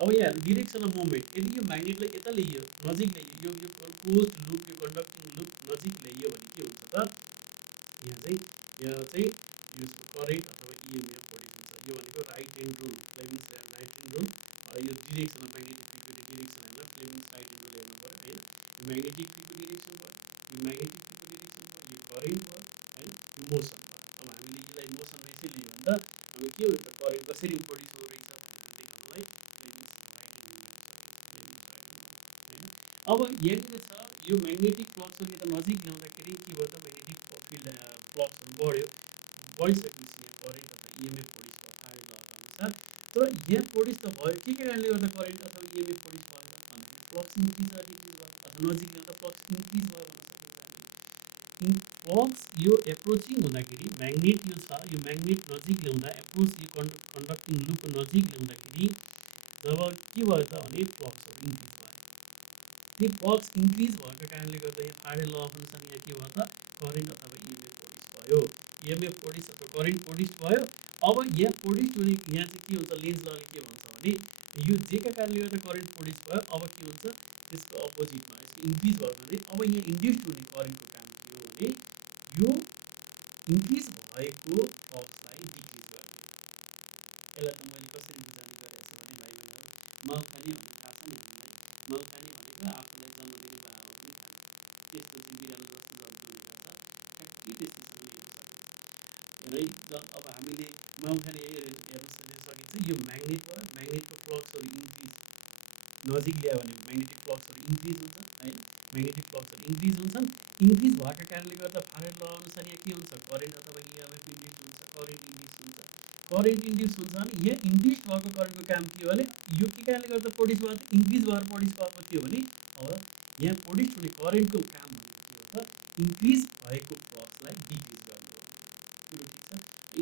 अब यहाँ डिरेक्सन अफ मुभमेन्ट यदि यो म्याग्नेटलाई यता ल्याइयो नजिक ल्याइयो यो क्लोज लुप यो कन्डक्टिङ लुप नजिक ल्याइयो भने के हुन्छ त यहाँ चाहिँ यो करेन्ट अथवा EMF प्रोड्युस हुन्छ। यो भनेको right hand rule Fleming's right hand rule यो डिरेक्सन अफ म्याग्नेटिक फिल्डको डिरेक्सनहरूलाई फ्लेमिङ्स राइट ह्यान्ड रुल हेर्नु पऱ्यो होइन। यो म्याग्नेटिक फिल्डको डिरेक्सन भयो, यो म्याग्नेटिक फिल्डको डिरेक्सन भयो, यो करेन्ट भयो होइन, यो मोसन भयो। अब हामीले यसलाई मोसन यसरी लियो भने त हामी के हो त करेन्ट कसरी प्रोड्युस हुँदो रहेछ भनेर देखाउनलाई फ्लेमिङ्स राइट ह्यान्ड रुल होइन। अब यहाँनिर छ यो म्याग्नेटिक फ्लक्सहरू यता नजिक ल्याउँदाखेरि के भयो त म्याग्नेटिक फिल्ड फ्लक्सहरू बढ्यो, बढिसकेपछि यहाँ करेन्ट अथवा EMF प्रोड्युस भयो आडे ल अनुसार। तर यहाँ प्रोड्युस त भयो के कारणले गर्दा करेन्ट अथवा EMF प्रोड्युस भयो भन्दाखेरि फ्लक्स इन्क्रिज र डिक्रिज भयो अथवा नजिक ल्याउँदा फ्लक्स इन्क्रिज भयो भन्न सकिन्छ हामीले। फ्लक्स यो एप्रोचिङ हुँदाखेरि म्याग्नेट यो छ, यो म्याग्नेट नजिक ल्याउँदा एप्रोच यो कन्डक्टिङ लुपको नजिक ल्याउँदाखेरि जब के भयो त भने फ्लक्सहरू इन्क्रिज भयो। त्यो फ्लक्स इन्क्रिज भएको कारणले गर्दा यहाँ आडे ल अनुसार यहाँ के भयो त करेन्ट अथवा इएमएफ प्रोड्युस भयो, इएमएफ प्रोड्युस अथवा करेन्ट प्रोड्युस भयो। अब यहाँ प्रोड्युस हुने यहाँ चाहिँ के हुन्छ, लेन्ज लले के भन्छ भने यो जेका कारणले गर्दा करेन्ट प्रोड्युस भयो, अब के हुन्छ त्यसको अपोजिटमा यसको इन्क्रिज भयो भने अब यहाँ इन्ड्युस्ड हुने करेन्टको काम के हो भने यो इन्क्रिज भएको फ्लक्सलाई डिक्रिज गर्ने। यसलाई त मैले कसरी बुझाउने गरेको छु भने भाइ बहिनीहरू, माउ खाने भन्ने थाहा छ नि हामीलाई। माउ खाने भनेको आफूलाई जन्म दिने बाबा पनि खाने, त्यस्तो चाहिँ बिरालो जस्तो जन्तु हुन्छ, ठ्याक्कै त्यस्तोसँग लिन सकिन्छ है। अब हामीले माउ खाने हेर्न सकिन्छ, यो म्याग्नेट भयो, म्याग्नेटको फ्लक्सहरू इन्क्रिज नजिक ल्यायो भने म्याग्नेटिक फ्लक्सहरू इन्क्रिज हुन्छ होइन, म्याग्नेटिक फ्लक्सहरू इन्क्रिज हुन्छन्। इन्क्रिज भएको कारणले गर्दा फारेड ल अनुसार यहाँ के हुन्छ, करेन्ट अथवा इएमएफ इन्ड्युस हुन्छ, करेन्ट इन्ड्युस हुन्छ। करेन्ट इन्ड्युस हुन्छ भने यहाँ इन्ड्युस भएको करेन्टको काम के हो भने यो के कारणले गर्दा प्रोड्युस भयो, इन्क्रिज भएर प्रोड्युस भएको थियो भने अब यहाँ प्रोड्युस हुने करेन्टको काम भनेको के हो त, इन्क्रिज भएको फ्लक्सलाई डिक्रिज गर्नु हो। कुरो ठिक छ,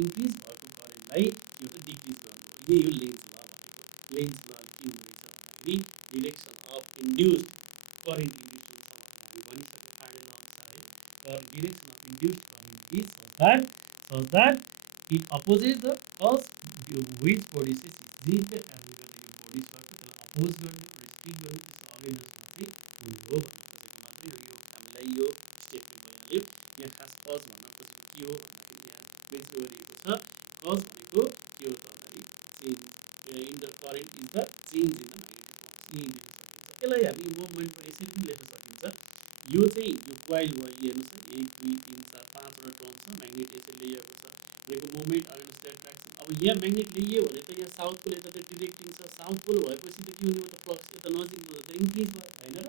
इन्क्रिज भएको करेन्टलाई यो त डिक्रिज गर्नु हो। यही हो लेन्ज ल भनेको। लेन्ज लले के हुँदो रहेछ भन्दाखेरि direction of induced current induce हुन्छ भनेर हामी भनिसक्यो फारेड ल अनुसार है। Direction of induced current is such that it opposes the cause which produces जेका कारणले गर्दा यो प्रोड्युस भएको त्यसलाई अपोज गर्ने, रिस्ट्रिक्ट गर्ने, त्यसको अगेन्स्टमा चाहिँ हुने हो भन्न खोजेको मात्रै हो। यो हामीलाई यो स्टेटमेन्ट भइहाल्यो। यहाँ खास कज भन्न खोजेको के हो भन्दाखेरि यहाँ मेन्सन गरिएको छ, कज भनेको के हो त भन्दाखेरि change in the current is the change in the magnetic flux, यही लेख्न सकिन्छ। यसलाई हामी मुभमेन्ट पनि यसरी पनि लेख्न सकिन्छ। यो चाहिँ यो कोइल भयो, हेर्नुहोस् न 1 2 3 4 5वटा टर्न छ, म्याग्नेट यसरी ल्याएको छ भनेको मुभमेन्ट अगेन्स्ट द एट्र्याक्सन। अब यहाँ म्याग्नेट ल्याइयो भने त यहाँ साउथ पोल यता त डिरेक्टिङ छ, साउथ पोल भएपछि त के हुने भयो त, फ्लक्स यता नजिक त इन्क्रिज भयो होइन र।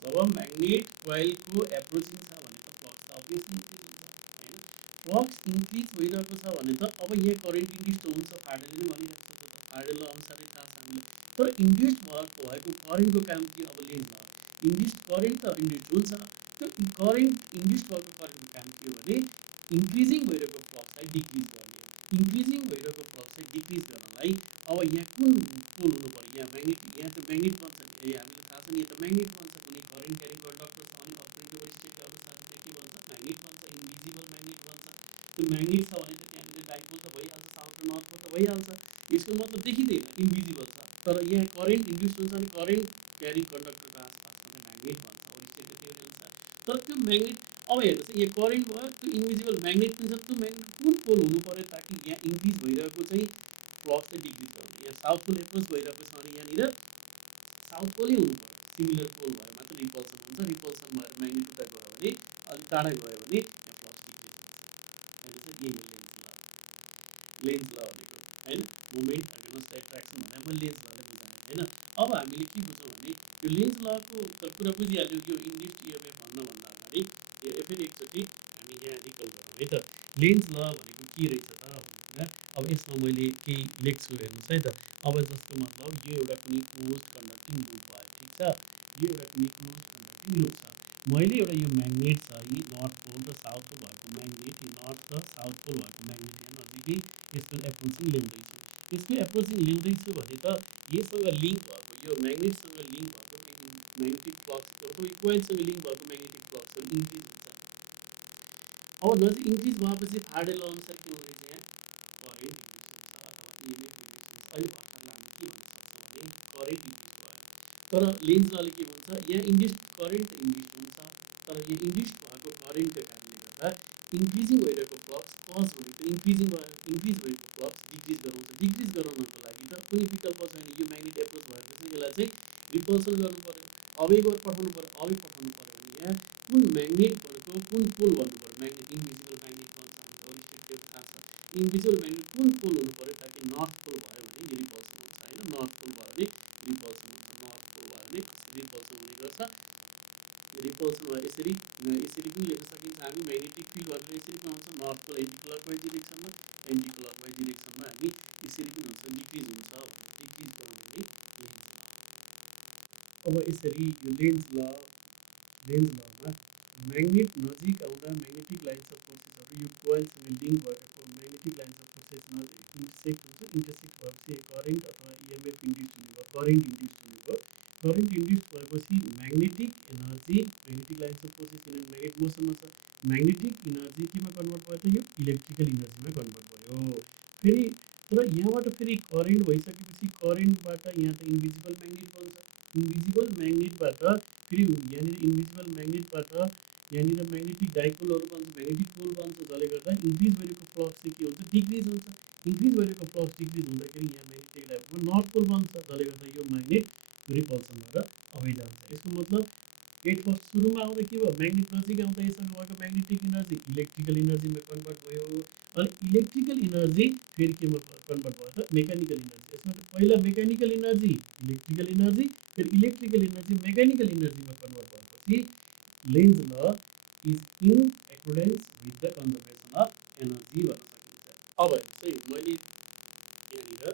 जब म्याग्नेट कोइलको एप्रोचिङ छ भने त फ्लक्स त अभियसली इन्क्रिज हुन्छ होइन। फ्लक्स इन्क्रिज भइरहेको छ भने त अब यहाँ करेन्ट इन्ड्युस त हुन्छ, फारेडले नै भनिरहेको छ, फारेड ल अनुसारै थाहा छ हामीलाई। तर इन्ड्युस भएको करेन्टको काम के, अब लेन्ज ल इन्ड्युस करेन्ट त इन्ड्युस हुन्छ, त्यो करेन्ट इन्ड्युस भएको करेन्टको काम के हो भने इन्क्रिजिङ भइरहेको फ्लक्सलाई डिक्रिज गर्ने। इन्क्रिजिङ भइरहेको फ्लक्सलाई डिक्रिज गर्नलाई अब यहाँ कुन पोल हुनु पर्यो, यहाँ म्याग्नेट, यहाँ त म्याग्नेट बन्छ नि, हामीलाई थाहा छ नि यहाँ त म्याग्नेट बन्छ, कुनै करेन्ट क्यारिङ कन्डक्टर छ भने अप्रिन्टेबल स्टेटले अनुसार चाहिँ के भन्छ, म्याग्नेट बन्छ, इन्भिजिबल म्याग्नेट बन्छ। त्यो म्याग्नेट छ भने त त्यहाँनिर डाइपोल त भइहाल्छ, साउथ र नर्थ पोल त भइहाल्छ, यसको मतलब देखिँदैन इन्भिजिबल छ। तर यहाँ करेन्ट इन्ड्युस हुन्छ भने करेन्ट क्यारिङ कन्डक्टरको आसपासमा त म्याग्नेट बन्छ स्टेटको थ्योरी अनुसार। तर त्यो म्याग्नेट अब हेर्नुहोस् यहाँ करेन्ट भयो, त्यो इन्भिजिबल म्याग्नेट पनि छ, त्यो म्याग्नेट कुन पोल हुनु पर्यो ताकि यहाँ इन्क्रिज भइरहेको चाहिँ फ्लक्स चाहिँ डिक्रिज गर्नु। यहाँ साउथ पोल एप्रोच भइरहेको छ भने यहाँनिर साउथ पोलै हुनु पर्यो, सिमिलर पोल भयो मात्र रिपल्सन हुन्छ, रिपल्सन भएर म्याग्नेट उता गयो भने अलिक टाढा गयो भने यहाँ फ्लक्स डिक्रिज हुन्छ। यही हो लेन्ज ल। लेन्ज ल भनेको होइन, मुभमेन्ट अगेन्स्ट द एट्र्याक्सन भनेर मैले लेन्ज ललाई बुझाएँ होइन। अब हामीले के बुझ्छौँ भने यो लेन्ज लको त कुरा बुझिहाल्यो, यो इन्ड्युस्ड इएमएफ भन्नुभन्दा अगाडि फेरि एकचोटि हामी यहाँ रिकल गरौँ है त। लेन्ज ल भनेको के रहेछ त भन्ने कुरा, अब यसमा मैले केही लेख्छु हेर्नुहोस् है त। अब जस्तो मतलब यो एउटा कुनै क्लोज कन्डक्टिङ लुप भयो, ठिक छ, यो एउटा कुनै क्लोज कन्डक्टिङ लुप छ। मैले एउटा यो म्याग्नेट छ यी नर्थ पोल र साउथ पोल भएको म्याग्नेट, यो नर्थ र साउथ पोल भएको म्याग्नेट यहाँ नजिकै यसको एप्रोचिङ ल्याउँदैछु। यसको एप्रोचिङ ल्याउँदैछु भने त यसँग लिङ्क भएको यो म्याग्नेटसँग लिङ्क भएको म्याग्नेटिक फ्लक्स अथवा कोइलसँग लिङ्क भएको म्याग्नेटिक फ्लक्सहरू इन्क्रिज हुन्छ। अब नजिक इन्क्रिज भएपछि फारेड ल अनुसार के हुँदैछ, यहाँ करेन्ट इन्ड्युस हुन्छ अथवा इएमएफ इन्ड्युस हुन्छ। अहिले भर्खरलाई हामी के भन्न सक्छौँ भने करेन्ट इन्ड्युस भयो। तर लेन्ज लले के भन्छ, यहाँ इन्ड्युस करेन्ट इन्ड्युस हुन्छ, तर यहाँ इन्ड्युस भएको करेन्टको कारणले गर्दा इन्क्रिजिङ भइरहेको फ्लक्स कज भनेको इन्क्रिजिङ भयो, इन्क्रिज भएको फ्लक्स डिक्रिज गराउँछ। डिक्रिज गराउनको लागि त कुनै विकल्प छैन, यो म्याग्नेट एप्रोच भएपछि यसलाई चाहिँ रिपल्सन गर्नु पर्यो, अबै गएर पठाउनु पर्यो, अबै पठाउनु पर्यो भने यहाँ कुन म्याग्नेट भनेको कुन पोल भन्नु पर्यो, म्याग्नेट इन्भिजिबल म्याग्नेट भन्छ भने स्टेटको थाहा छ। इन्भिजिबल म्याग्नेट कुन पोल हुनु पर्यो ताकि नर्थ पोल भयो भने यो रिपल्सन हुन्छ होइन, नर्थ पोल भयो भने रिपल्सन हुन्छ, नर्थ पोल भयो भने रिपल्सन हुने गर्छ। रिपल्सन भयो यसरी पनि लेख्न सकिन्छ हामी, म्याग्नेटिक फिल्ड भनेर यसरी पनि हुन्छ, नर्थ पोल एन्टी क्लकवाइज डिरेक्सनमा, एन्टी क्लकवाइज डिरेक्सनमा हामी यसरी पनि हुन्छ, डिक्रिज हुन्छ भनेर डिक्रिज गराउने लेन्ज ल। अब यसरी यो लेन्ज लमा म्याग्नेट नजिक आउँदा म्याग्नेटिक लाइन्स अफ फोर्सेसहरू यो कोइलसँग लिङ्क भएको magnetic lines of forces intersect हुन्छ, इन्टरसेक्ट भएपछि करेन्ट अथवा इएमएफ इन्ड्युस हुने भयो, करेन्ट इन्ड्युस हुने भयो। करेन्ट इन्ड्युस भएपछि magnetic energy magnetic lines of force किनभने म्याग्नेट मोसनमा छ म्याग्नेटिक इनर्जी केमा कन्भर्ट भयो त यो इलेक्ट्रिकल इनर्जीमा कन्भर्ट भयो फेरि तर यहाँबाट फेरि करेन्ट भइसकेपछि करेन्टबाट यहाँ त इन्भिजिबल म्याग्नेट बन्छ इन्भिजिबल म्याग्नेटबाट फेरि यहाँनिर इन्भिजिबल म्याग्नेटबाट यहाँनिर म्याग्नेटिक डाइपोलहरू बन्छ म्याग्नेटिक पोल बन्छ जसले गर्दा इन्क्रिज भइरहेको फ्लक्स चाहिँ के हुन्छ डिक्रिज हुन्छ इन्क्रिज भइरहेको फ्लक्स डिक्रिज हुँदाखेरि यहाँ म्याग्नेटिक डाइपोल नर्थ पोल बन्छ जसले गर्दा यो म्याग्नेट रिपल्सन भएर अगाडि जान्छ यसको मतलब एट फर्स्ट सुरुमा आउँदा के भयो म्याग्नेट नजिक आउँदा यसमा भएको म्याग्नेटिक इनर्जी इलेक्ट्रिकल इनर्जीमा कन्भर्ट भयो अनि इलेक्ट्रिकल इनर्जी फेरि केमा कन्भर्ट भयो त मेकानिकल इनर्जी यसमा त पहिला मेकानिकल इनर्जी इलेक्ट्रिकल इनर्जी फेरि इलेक्ट्रिकल इनर्जी मेकानिकल इनर्जीमा कन्भर्ट भएपछि Lenz law is in accordance with the conservation of energy भन्न सकिन्छ अब हेर्नुहोस् है मैले यहाँनिर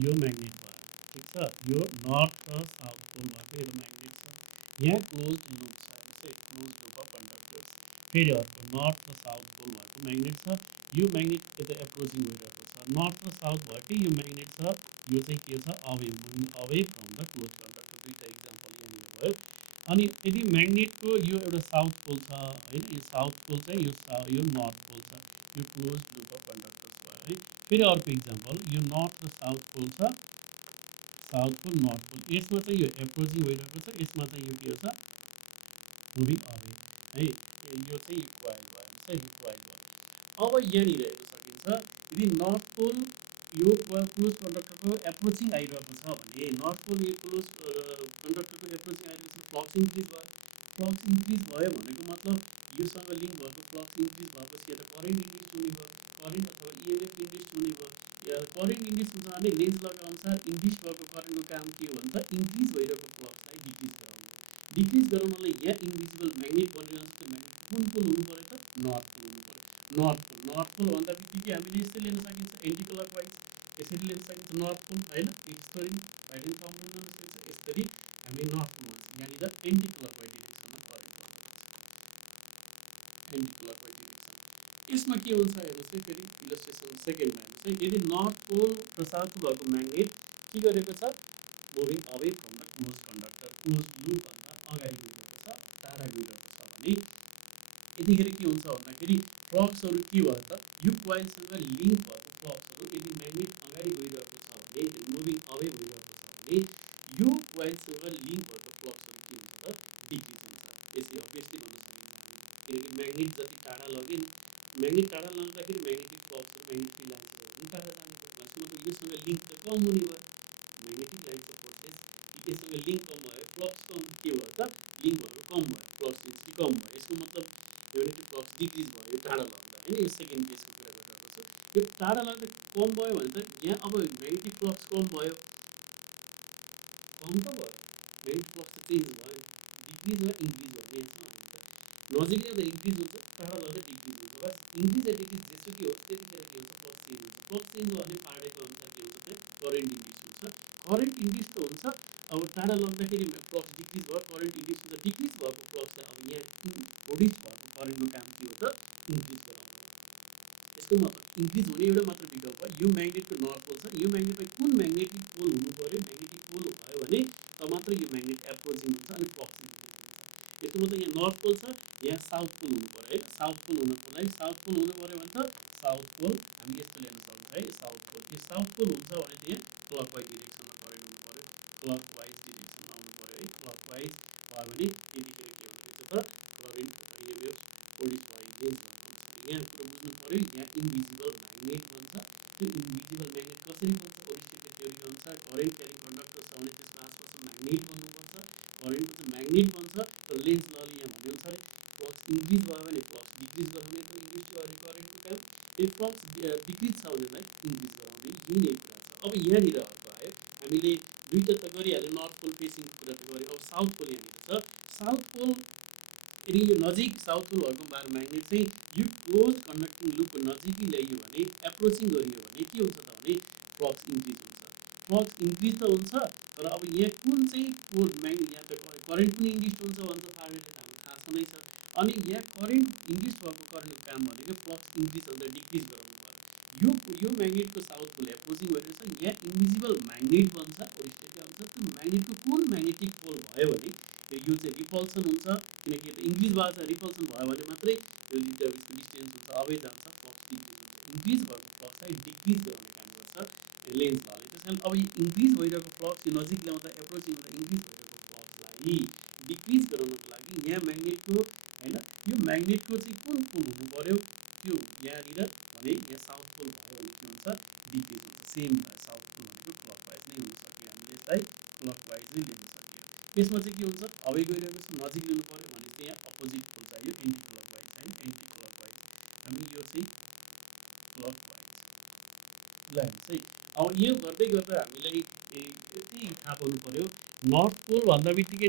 यो म्याग्नेट भयो ठिक छ यो नर्थ र साउथ पोल भएको एउटा म्याग्नेट छ यहाँ क्लोज लुप छ चाहिँ क्लोज लुप अफ कन्डक्टर्स फेरि अर्को नर्थ र साउथ पोल भएको म्याग्नेट छ यो म्याग्नेट यता एप्रोचिङ भइरहेको छ नर्थ र साउथ भएकै यो म्याग्नेट छ यो चाहिँ के छ away moving away from the close conductor दुईवटा इक्जाम्पल यहाँनिर भयो अनि यदि म्याग्नेटको यो एउटा साउथ पोल छ होइन यो साउथ पोल चाहिँ यो नर्थ पोल छ यो क्लोज लुप अफ कन्डक्टर्स भयो है फेरि अर्को इक्जाम्पल यो नर्थ र साउथ पोल छ साउथ पोल नर्थ पोल यसमा चाहिँ यो एप्रोचिङ भइरहेको छ यसमा चाहिँ यो के छ मुभिङ अवे है यो चाहिँ कोइल भयो यो कोइल भयो अब यहाँनिर हेर्न सकिन्छ यदि नर्थ पोल यो क्लोज कन्डक्टरको एप्रोचिङ आइरहेको छ भने नर्थ पोल यो क्लोज कन्डक्टरको एप्रोचिङ आइरहेको छ फ्लक्स इन्क्रिज भयो भनेको मतलब योसँग लिङ्क भएको फ्लक्स इन्क्रिज भएपछि एउटा करेन्ट इन्ड्युस हुने भयो करेन्ट अथवा इएमएफ इन्ड्युस हुने भयो करेन्ट इन्ड्युस हुन्छ भने लेन्ज लगा अनुसार इन्ड्युस भएको करेन्टको काम के हो भन्दा इन्क्रिज भइरहेको फ्लक्सलाई डिक्रिज गराउनलाई यहाँ इन्भिजिबल म्याग्नेट बनिरहन्छ त्यो म्याग्नेट कुन पोल हुनु पऱ्यो त नर्थ पोल हुनु पऱ्यो नर्थ पोल भन्दा बित्तिकै हामीले यस्तै लिन सकिन्छ एन्टी क्लकवाइज यसरी लिन सकिन्छ नर्थ पोल होइन यस्तरी राइट ह्यान्ड साउन्ड गर्न सकिन्छ यसरी हामी नर्थ पोल भन्छ यहाँनिर एन्टी क्लकवाइज डिरेक्सनमा करेन्ट एन्टी क्लकवाइज डिरेक्सन यसमा के हुन्छ हेर्नुहोस् है फेरि इलस्ट्रेसन सेकेन्डमा हेर्नुहोस् है यदि नर्थ पोल र साउथ पोल भएको म्याग्नेट के गरेको छ moving away from the close conductor close लुपभन्दा अगाडि गइरहेको छ टाढा गइरहेको छ भने यतिखेर के हुन्छ भन्दाखेरि फ्लक्सहरू के भयो त यो कोइलसँग लिङ्क भएको फ्लक्सहरू यदि म्याग्नेट अगाडि गइरहेको छ भने मुभिङ अवे भइरहेको छ भने यो कोइलसँग लिङ्क भएको फ्लक्सहरू के हुन्छ त डिक्रिज हुन्छ यसले अभियसली भन्न सकिन्छ किनकि म्याग्नेट जति टाढा लग्यो म्याग्नेट टाढा लाग्दाखेरि म्याग्नेटिक फ्लक्सहरू म्याग्नेटिक लाइन्सहरू पनि टाढा जान्छ भनेपछि मतलब योसँग लिङ्क त कम हुने भयो म्याग्नेटिक लाइन्स अफ फोर्सेस यससँग लिङ्क कम भयो फ्लक्स कम के भयो त लिङ्क भएको कम भयो फ्लक्स डेन्सिटी कम भयो यसको मतलब म्याग्नेटिक फ्लक्स डिक्रिज भयो यो टाढा लाग्दा होइन यो सेकेन्ड केसको कुरा गरिरहेको छु यो टाढा लाग्दा कम भयो भने त यहाँ अब म्याग्नेटिक फ्लक्स कम भयो कम त भयो म्याग्नेटिक फ्लक्स त चेन्ज भयो डिक्रिज भयो इन्क्रिज भयो यहाँ नजिकै आउँदा इन्क्रिज हुन्छ टाढा लाग्दा डिक्रिज हुन्छ बस इन्क्रिज या डिक्रिज जेसुकै होस् त्यतिखेर के हुन्छ फ्लक्स चेन्ज हुन्छ फ्लक्स चेन्ज भयो भने पार्टेको अनुसार के हुन्छ करेन्ट इन्ड्युस हुन्छ करेन्ट इन्ड्युस त हुन्छ अब टाढा लाग्दाखेरि फ्लक्स डिक्रिज भयो करेन्ट इन्ड्युस हुन्छ डिक्रिज भएको फ्लक्स अब यहाँ प्रोड्युस भएको करेन्टको काम के हो त इन्क्रिज गराउनु यसको मतलब इन्क्रिज हुने एउटा मात्र विकल्प भयो यो म्याग्नेटको नर्थ पोल छ यो म्याग्नेटमा कुन म्याग्नेटिक पोल हुनु पऱ्यो म्याग्नेटिक पोल भयो भने तब मात्र यो म्याग्नेट एप्रोचिङ हुन्छ अनि फ्लक्स इन्क्रिज हुन्छ यसको मतलब यहाँ नर्थ पोल छ यहाँ साउथ पोल हुनु पऱ्यो है साउथ पोल हुनुको लागि साउथ पोल हुनु पऱ्यो भने त साउथ पोल हामी यस्तो ल्याउन सक्छौँ है साउथ पोल यो साउथ पोल हुन्छ भने चाहिँ क्लकवाइज डिरेक्सनमा करेन्ट हुनु पऱ्यो क्लकवाइज डिरेक्सनमा आउनु पऱ्यो है क्लकवाइज भयो भने यतिखेर के हुने रहेछ त करेन्ट इएमएफ प्रोड्युस भयो लेन्ज यहाँ कुरो बुझ्नु पऱ्यो यहाँ इन्भिजिबल म्याग्नेट बन्छ त्यो इन्भिजिबल म्याग्नेट कसरी बन्छ ओरिस्टिकल थ्योरी अनुसार करेन्ट क्यारिङ कन्डक्टर छ भने त्यसको आसपास म्याग्नेट बन्नुपर्छ करेन्टको चाहिँ म्याग्नेट बन्छ र लेन्ज लले यहाँ भनेअनुसार फ्लक्स इन्क्रिज भयो भने फ्लक्स डिक्रिज गराउने त इन्ड्युस गर्ने करेन्टको काम यदि फ्लक्स डिक्रिज छ भनेलाई इन्क्रिज गराउने यही नै कुरा छ अब यहाँनिर अर्को आयो हामीले दुईवटा त गरिहाल्यो नर्थ पोल फेसिङको कुरा त गऱ्यौँ अब साउथ पोल यहाँनिर छ साउथ पोल यदि यो नजिक साउथ पोल भएको बार म्याग्नेट चाहिँ यो क्लोज कन्डक्टिङ लुपको नजिकै ल्याइयो भने एप्रोचिङ गरियो भने के हुन्छ त भने फ्लक्स इन्क्रिज हुन्छ फ्लक्स इन्क्रिज त हुन्छ तर अब यहाँ कुन चाहिँ पोल म्याग्नेट यहाँ त करेन्ट पनि इन्ड्युस हुन्छ भन्छ फार्नेटले त हाम्रो थाहा छँदै छ अनि यहाँ करेन्ट इन्ड्युस भएको करेन्टको काम भनेको फ्लक्स इन्क्रिज अन्त डिक्रिज गराउनु पऱ्यो यो म्याग्नेटको साउथ पोल एप्रोचिङ भइरहेको छ यहाँ इन्भिजिबल म्याग्नेट बन्छ ओरिस्टिकल म्याग्नेटको कुन म्याग्नेटिक पोल भयो भने यो चाहिँ रिपल्सन हुन्छ, किनकि यो त इन्क्रिज भएको छ, रिपल्सन भयो भने मात्रै यो यसको डिस्टेन्स हुन्छ, अबै जान्छ, फ्लक्स डिक्रिज हुन्छ। इन्क्रिज भएको फ्लक्सलाई डिक्रिज गराउने काम गर्छ लेन्स लले। त्यस कारण अब यो इन्क्रिज भइरहेको फ्लक्स यो नजिक ल्याउँदा एप्रोचिङ हुँदा इन्क्रिज भइरहेको फ्लक्सलाई डिक्रिज गराउनको लागि यहाँ म्याग्नेटको होइन यो म्याग्नेटको चाहिँ कुन पोल हुनु पर्यो, त्यो यहाँनिर भने यहाँ साउथ पोल भयो भने के हुन्छ, डिक्रिज हुन्छ। सेम साउथ पोल भनेको क्लकवाइज नै हुन सक्यो, हामीले यसलाई क्लकवाइज नै लिन सक्यो। यसमा चाहिँ के हुन्छ, अबै गइरहेको छ, नजिक लिनु पर्यो भने चाहिँ यहाँ अपोजिट पोल चाहियो, एन्टी क्लकवाइज होइन, एन्टी क्लकवाइज। हामी यो चाहिँ क्लकवाइज ल हेर्नुहोस् है। अब यो गर्दै गर्दा हामीलाई यति थाहा पाउनु पर्यो, नर्थ पोल भन्दा बित्तिकै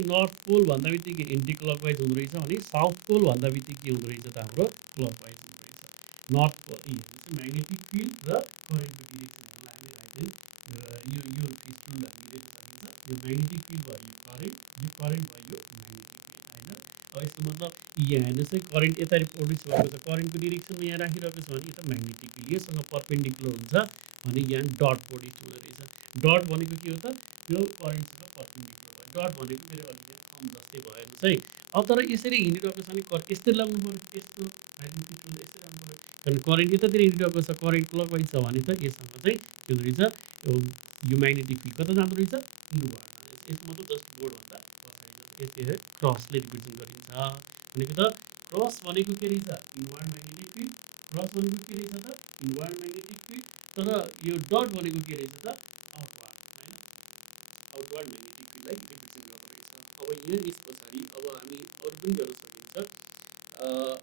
एन्टी क्लकवाइज हुँदो रहेछ भने साउथ पोल भन्दा बित्तिकै के हुँदो रहेछ त हाम्रो क्लकवाइज हुँदो रहेछ। नर्थ पोल हेर्नुहोस् म्याग्नेटिक फिल्ड र करेन्टको डिरेक्सनहरूलाई हामी राइट ह्यान्ड यो टुल हामी लेख्न सकिन्छ। यो म्याग्नेटिक फिल्ड भयो यो करेन्ट भयो यो म्याग्नेटिक फिल्ड होइन। अब यसको मतलब यहाँ हेर्नुहोस् है, करेन्ट यसरी प्रोड्युस भएको छ, करेन्टको डिरेक्सनमा यहाँ राखिरहेको छ भने यता म्याग्नेटिक फिल्ड योसँग पर्पेन्डिकुलर हुन्छ भने यहाँ डट प्रोड्युस हुँदो रहेछ। डट भनेको के हो त, त्यो करेन्टसँग पर्पेन्डिकुलर भयो। डट भनेको फेरि अलिक यहाँ थम जस्तै भयो हेर्नुहोस् है। अब तर यसरी हिँडिरहेको छ भने यस्तै लाग्नु पऱ्यो, यस्तो म्याग्नेटिक फिल्ड यस्तै लाग्नु पऱ्यो, कारण करेन्ट यतातिर हिँडिरहेको छ, करेन्ट क्लकवाइज छ भने त यससँग चाहिँ के हुँदो रहेछ, यो म्याग्नेटिक फिल्ड कता जाँदो रहेछ, इनवर्ड जाँदो रहेछ। यसको मतलब जस्ट बोर्डभन्दा पछाडि जान्छ, यसले क्रसले रिप्रेजेन्ट गरिन्छ भनेको त। क्रस भनेको के रहेछ, इनवर्ड म्याग्नेटिक फिल्ड, क्रस भनेको के रहेछ त, इनवर्ड म्याग्नेटिक फिल्ड। तर यो डट भनेको के रहेछ त, आउटवर्ड होइन, आउटवर्ड म्याग्नेटिक फिल्डलाई रिप्रेजेन्ट गर्दो रहेछ। अब यहाँ यस पछाडि अब हामी अरू पनि गर्न सकिन्छ।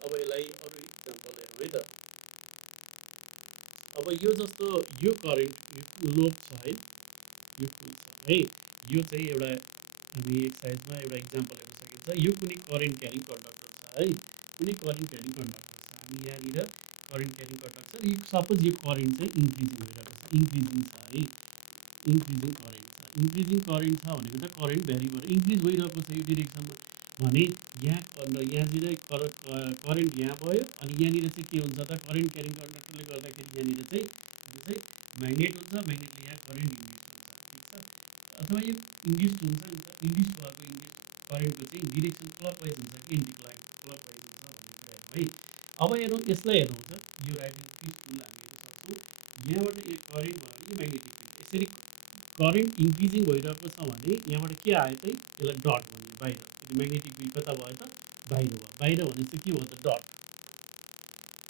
अब यसलाई अरू इक्जाम्पल हेरौँ है त। अब यो जस्तो यो करेन्ट यो लोप छ है, यो फुल छ है, यो चाहिँ एउटा हामी एक्सर्साइजमा एउटा इक्जाम्पल हेर्न सकिन्छ। यो कुनै करेन्ट क्यारिङ कन्डक्टर छ है, कुनै करेन्ट क्यारिङ कन्डक्टर छ, हामी यहाँनिर करेन्ट क्यारिङ कन्डक्टर छ, यो सपोज यो करेन्ट चाहिँ इन्क्रिजिङ भइरहेको छ, इन्क्रिजिङ छ है, इन्क्रिजिङ करेन्ट छ, इन्क्रिजिङ करेन्ट छ भनेको त करेन्ट भ्यारी भएर इन्क्रिज भइरहेको छ यो डिरेक्सनमा भने यहाँनिर करेन्ट यहाँ भयो अनि यहाँनिर चाहिँ के हुन्छ त, करेन्ट क्यारिङ कन्डक्टरले गर्दाखेरि यहाँनिर चाहिँ म्याग्नेट हुन्छ, म्याग्नेटले यहाँ करेन्ट इन्ड्युस हुन्छ, ठिक छ। अथवा यो इन्ड्युस हुन्छ नि त, इन्ड्युस भएको करेन्टको चाहिँ डिरेक्सन क्लकवाइज हुन्छ कि एन्टी क्लकवाइज हुन्छ भन्ने कुरा हेरौँ है। अब हेरौँ यसलाई हेर्नु हुन्छ, यो राइट ह्यान्ड स्विच टुल हामी हेर्न सक्छौँ। यहाँबाट यो करेन्ट भयो भने म्याग्नेटिक फिल्ड यसरी करेन्ट इन्क्रिजिङ भइरहेको छ भने यहाँबाट के आयो त, यसलाई डट भन्यो बाहिर, म्याग्नेटिक फिल्ड कता भयो त, बाहिर भयो। बाहिर भनेपछि के भयो त, डट,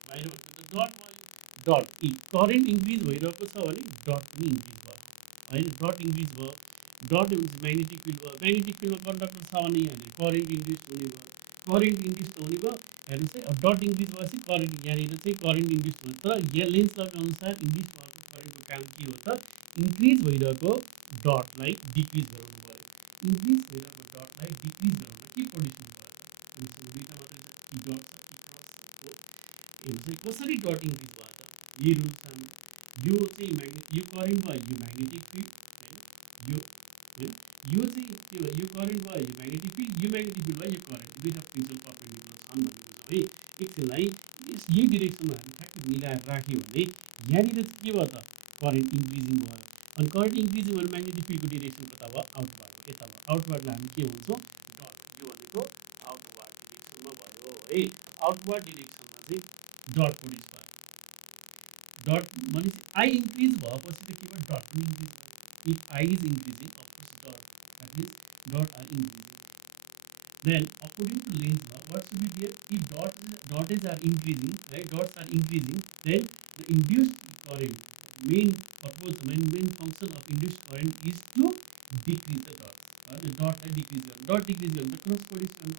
बाहिर भनेको त डट भयो। डट करेन्ट इन्क्रिज भइरहेको छ भने डट पनि इन्क्रिज भयो होइन, डट इन्क्रिज भयो, डट म्याग्नेटिक फिल्ड भयो। म्याग्नेटिक फिल्डमा कन्डक्टर छ भने यहाँनिर करेन्ट इन्ड्युस हुने भयो, करेन्ट इन्ड्युस त हुने भयो। हेर्नुहोस् है, अब डट इन्क्रिज भएपछि करेन्ट यहाँनिर चाहिँ करेन्ट इन्ड्युस भयो। तर यहाँ लेन्स लको अनुसार इन्ड्युस भएको करेन्टको काम के हो त, इन्क्रिज भइरहेको डटलाई डिक्रिज गराउनु पऱ्यो। इन्क्रिज भइरहेको डटलाई डिक्रिज गराउन के प्रोड्युस हुनु पऱ्यो त, हामीसँग दुईवटा मात्रै छ, कि डट छ कि क्रस छ। हेर्नुहोस् है कसरी डट इन्क्रिज भयो त, यही रुल छ हाम्रो। यो चाहिँ यो करेन्ट भयो, यो म्याग्नेटिक फिल्ड होइन, यो चाहिँ के भयो, यो करेन्ट भयो, यो म्याग्नेटिक फिल्ड, यो म्याग्नेटिक फिल्ड भयो, यो करेन्ट, दुईवटा प्रिन्सिपल पर्पेन्डिकुलर छन् भन्ने बुझ्छौँ है। एकछिनलाई यही डिरेक्सनमा हामी ठ्याक्कै मिलाएर राख्यो भने यहाँनिर चाहिँ के भयो त, करेन्ट इन्क्रिजिङ भयो। अनि करेन्ट इन्क्रिजिङ भयो म्याग्नेटिक फिल्डको डिरेक्सन कता भयो, आउटवर्ड, यता भयो। आउटवर्डलाई हामी के भन्छौँ, डट, यो भनेको आउटवर्ड डिरेक्सनमा भयो है। आउटवर्ड डिरेक्सनमा चाहिँ डट प्रोड्युस भयो। डट भनेपछि आई इन्क्रिज भएपछि त के भयो, डट पनि इन्क्रिज भयो। If I is increasing of course dot, that means dot are increasing. Then according to Lenz law, what should be there? If dots are increasing, right? Dots are increasing, then the induced current, main purpose, main function of induced current is to decrease the dot. The dot decrease. Dot decrease the cross produce.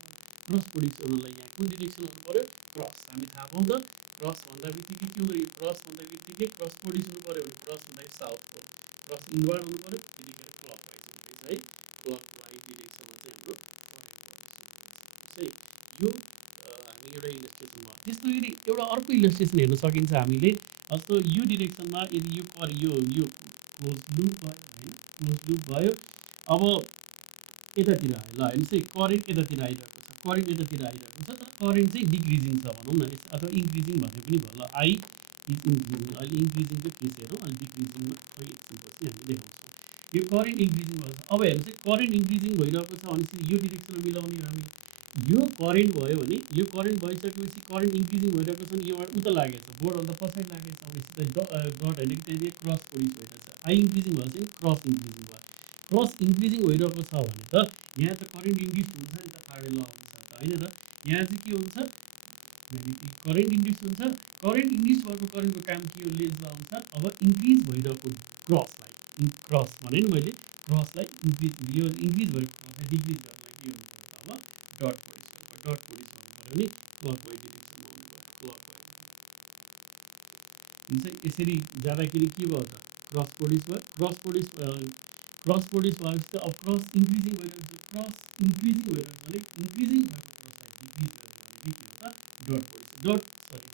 Cross produce गर्नलाई यहाँ कुन direction हुनु पर्यो, cross. हामी थाहा पाउँछ cross भन्दा बित्तिकै के हुँदो, क्रस भन्दा बित्तिकै क्रस प्रोड्युस हुनु पर्यो भने क्रस भन्दाखेरि साउथ पोल, क्रस इनवर्ड हुनु पर्यो, त्यतिखेर क्लकवाइज हुनु रहेछ है। क्लकवाइज डिरेक्सनमा चाहिँ हाम्रो है। यो हामी एउटा इलस्ट्रेसन भयो। त्यस्तो गरी एउटा अर्को इलस्ट्रेसन हेर्न सकिन्छ हामीले। जस्तो यो डिरेक्सनमा यदि यो क्लोज लुप भयो होइन, क्लोज लुप भयो। अब यतातिर आयो, ल हेर्नुहोस् है, करेन्ट यतातिर आइरहेको छ, करेन्ट यतातिर आइरहेको छ, तर करेन्ट चाहिँ डिक्रिजिङ छ भनौँ न, अथवा इन्क्रिजिङ भने पनि भयो। ल आई इज इन्क्रिजिङ, अहिले इन्क्रिजिङको केस हेरौँ, अहिले डिक्रिजिङमा खोइ एकछिनपछि हामी देखाउँछौँ। यो करेन्ट इन्क्रिजिङ भन्छ। अब हेर्नु चाहिँ करेन्ट इन्क्रिजिङ भइरहेको छ भनेपछि यो डिरेक्सनमा मिलाउने हामी यो करेन्ट भयो भने यो करेन्ट भइसकेपछि करेन्ट इन्क्रिजिङ भइरहेको छ नि योबाट उता लागेको छ बोर्डभन्दा पछाडि लागेको छ भनेपछि डट होइन कि त्यहाँनिर क्रस पोलिस भइरहेको छ। आई इन्क्रिजिङ भयो चाहिँ क्रस इन्क्रिजिङ भयो। क्रस इन्क्रिजिङ भइरहेको छ भने त यहाँ त करेन्ट इन्ड्युस हुन्छ नि त पाडे ल अनुसार त होइन र यहाँ चाहिँ के हुन्छ करेन्ट इन्ड्युस हुन्छ। करेन्ट इन्ड्युस भएको करेन्टको काम के हो लेन्स ल अनुसार अब इन्क्रिज भइरहेको क्रसलाई क्रस भने नि मैले क्रसलाई इन्क्रिज यो इन्क्रिज भएको क्रसलाई डिक्रिज गर्नलाई के गर्नु पर्यो त अब डट पोलिस गर्नु डट पोलिस गर्नु पऱ्यो भने क्लकवाइज डिरेक्सनमा आउनु पऱ्यो क्लकवाइज हुन्छ। यसरी जाँदाखेरि के भयो त क्रस पोलिस भयो। क्रस पोलिस भएपछि त अब क्रस इन्क्रिजिङ भइरहेको छ क्रस इन्क्रिजिङ भइरहेको भने इन्क्रिजिङ भएको क्रसलाई डिक्रिज गर्ने भनेको के हो त डट पोलिस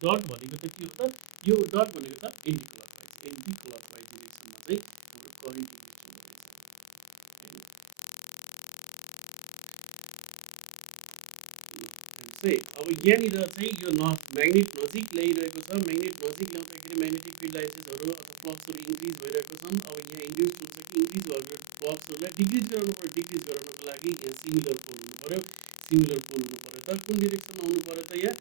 डट भनेको त के हो त यो डट भनेको त एन्टी क्लकवाइज डिरेक्सनमा चाहिँ हाम्रो करेन्ट इन्ड्युस हुँदो रहेछ। अब यहाँनिर चाहिँ यो म्याग्नेट नजिक ल्याइरहेको छ। म्याग्नेट नजिक ल्याउँदाखेरि म्याग्नेटिक फिल्ड लाइन्सेसहरू अथवा फ्लक्सहरू इन्क्रिज भइरहेको छन्। अब यहाँ इन्ड्युस हुन्छ कि इन्क्रिज भएको फ्लक्सहरूलाई डिक्रिज गराउनु पऱ्यो। डिक्रिज गराउनको लागि यहाँ सिमिलर पोल हुनु पऱ्यो। सिमिलर पोल हुनु पऱ्यो त कुन डिरेक्सनमा आउनु पऱ्यो त यहाँ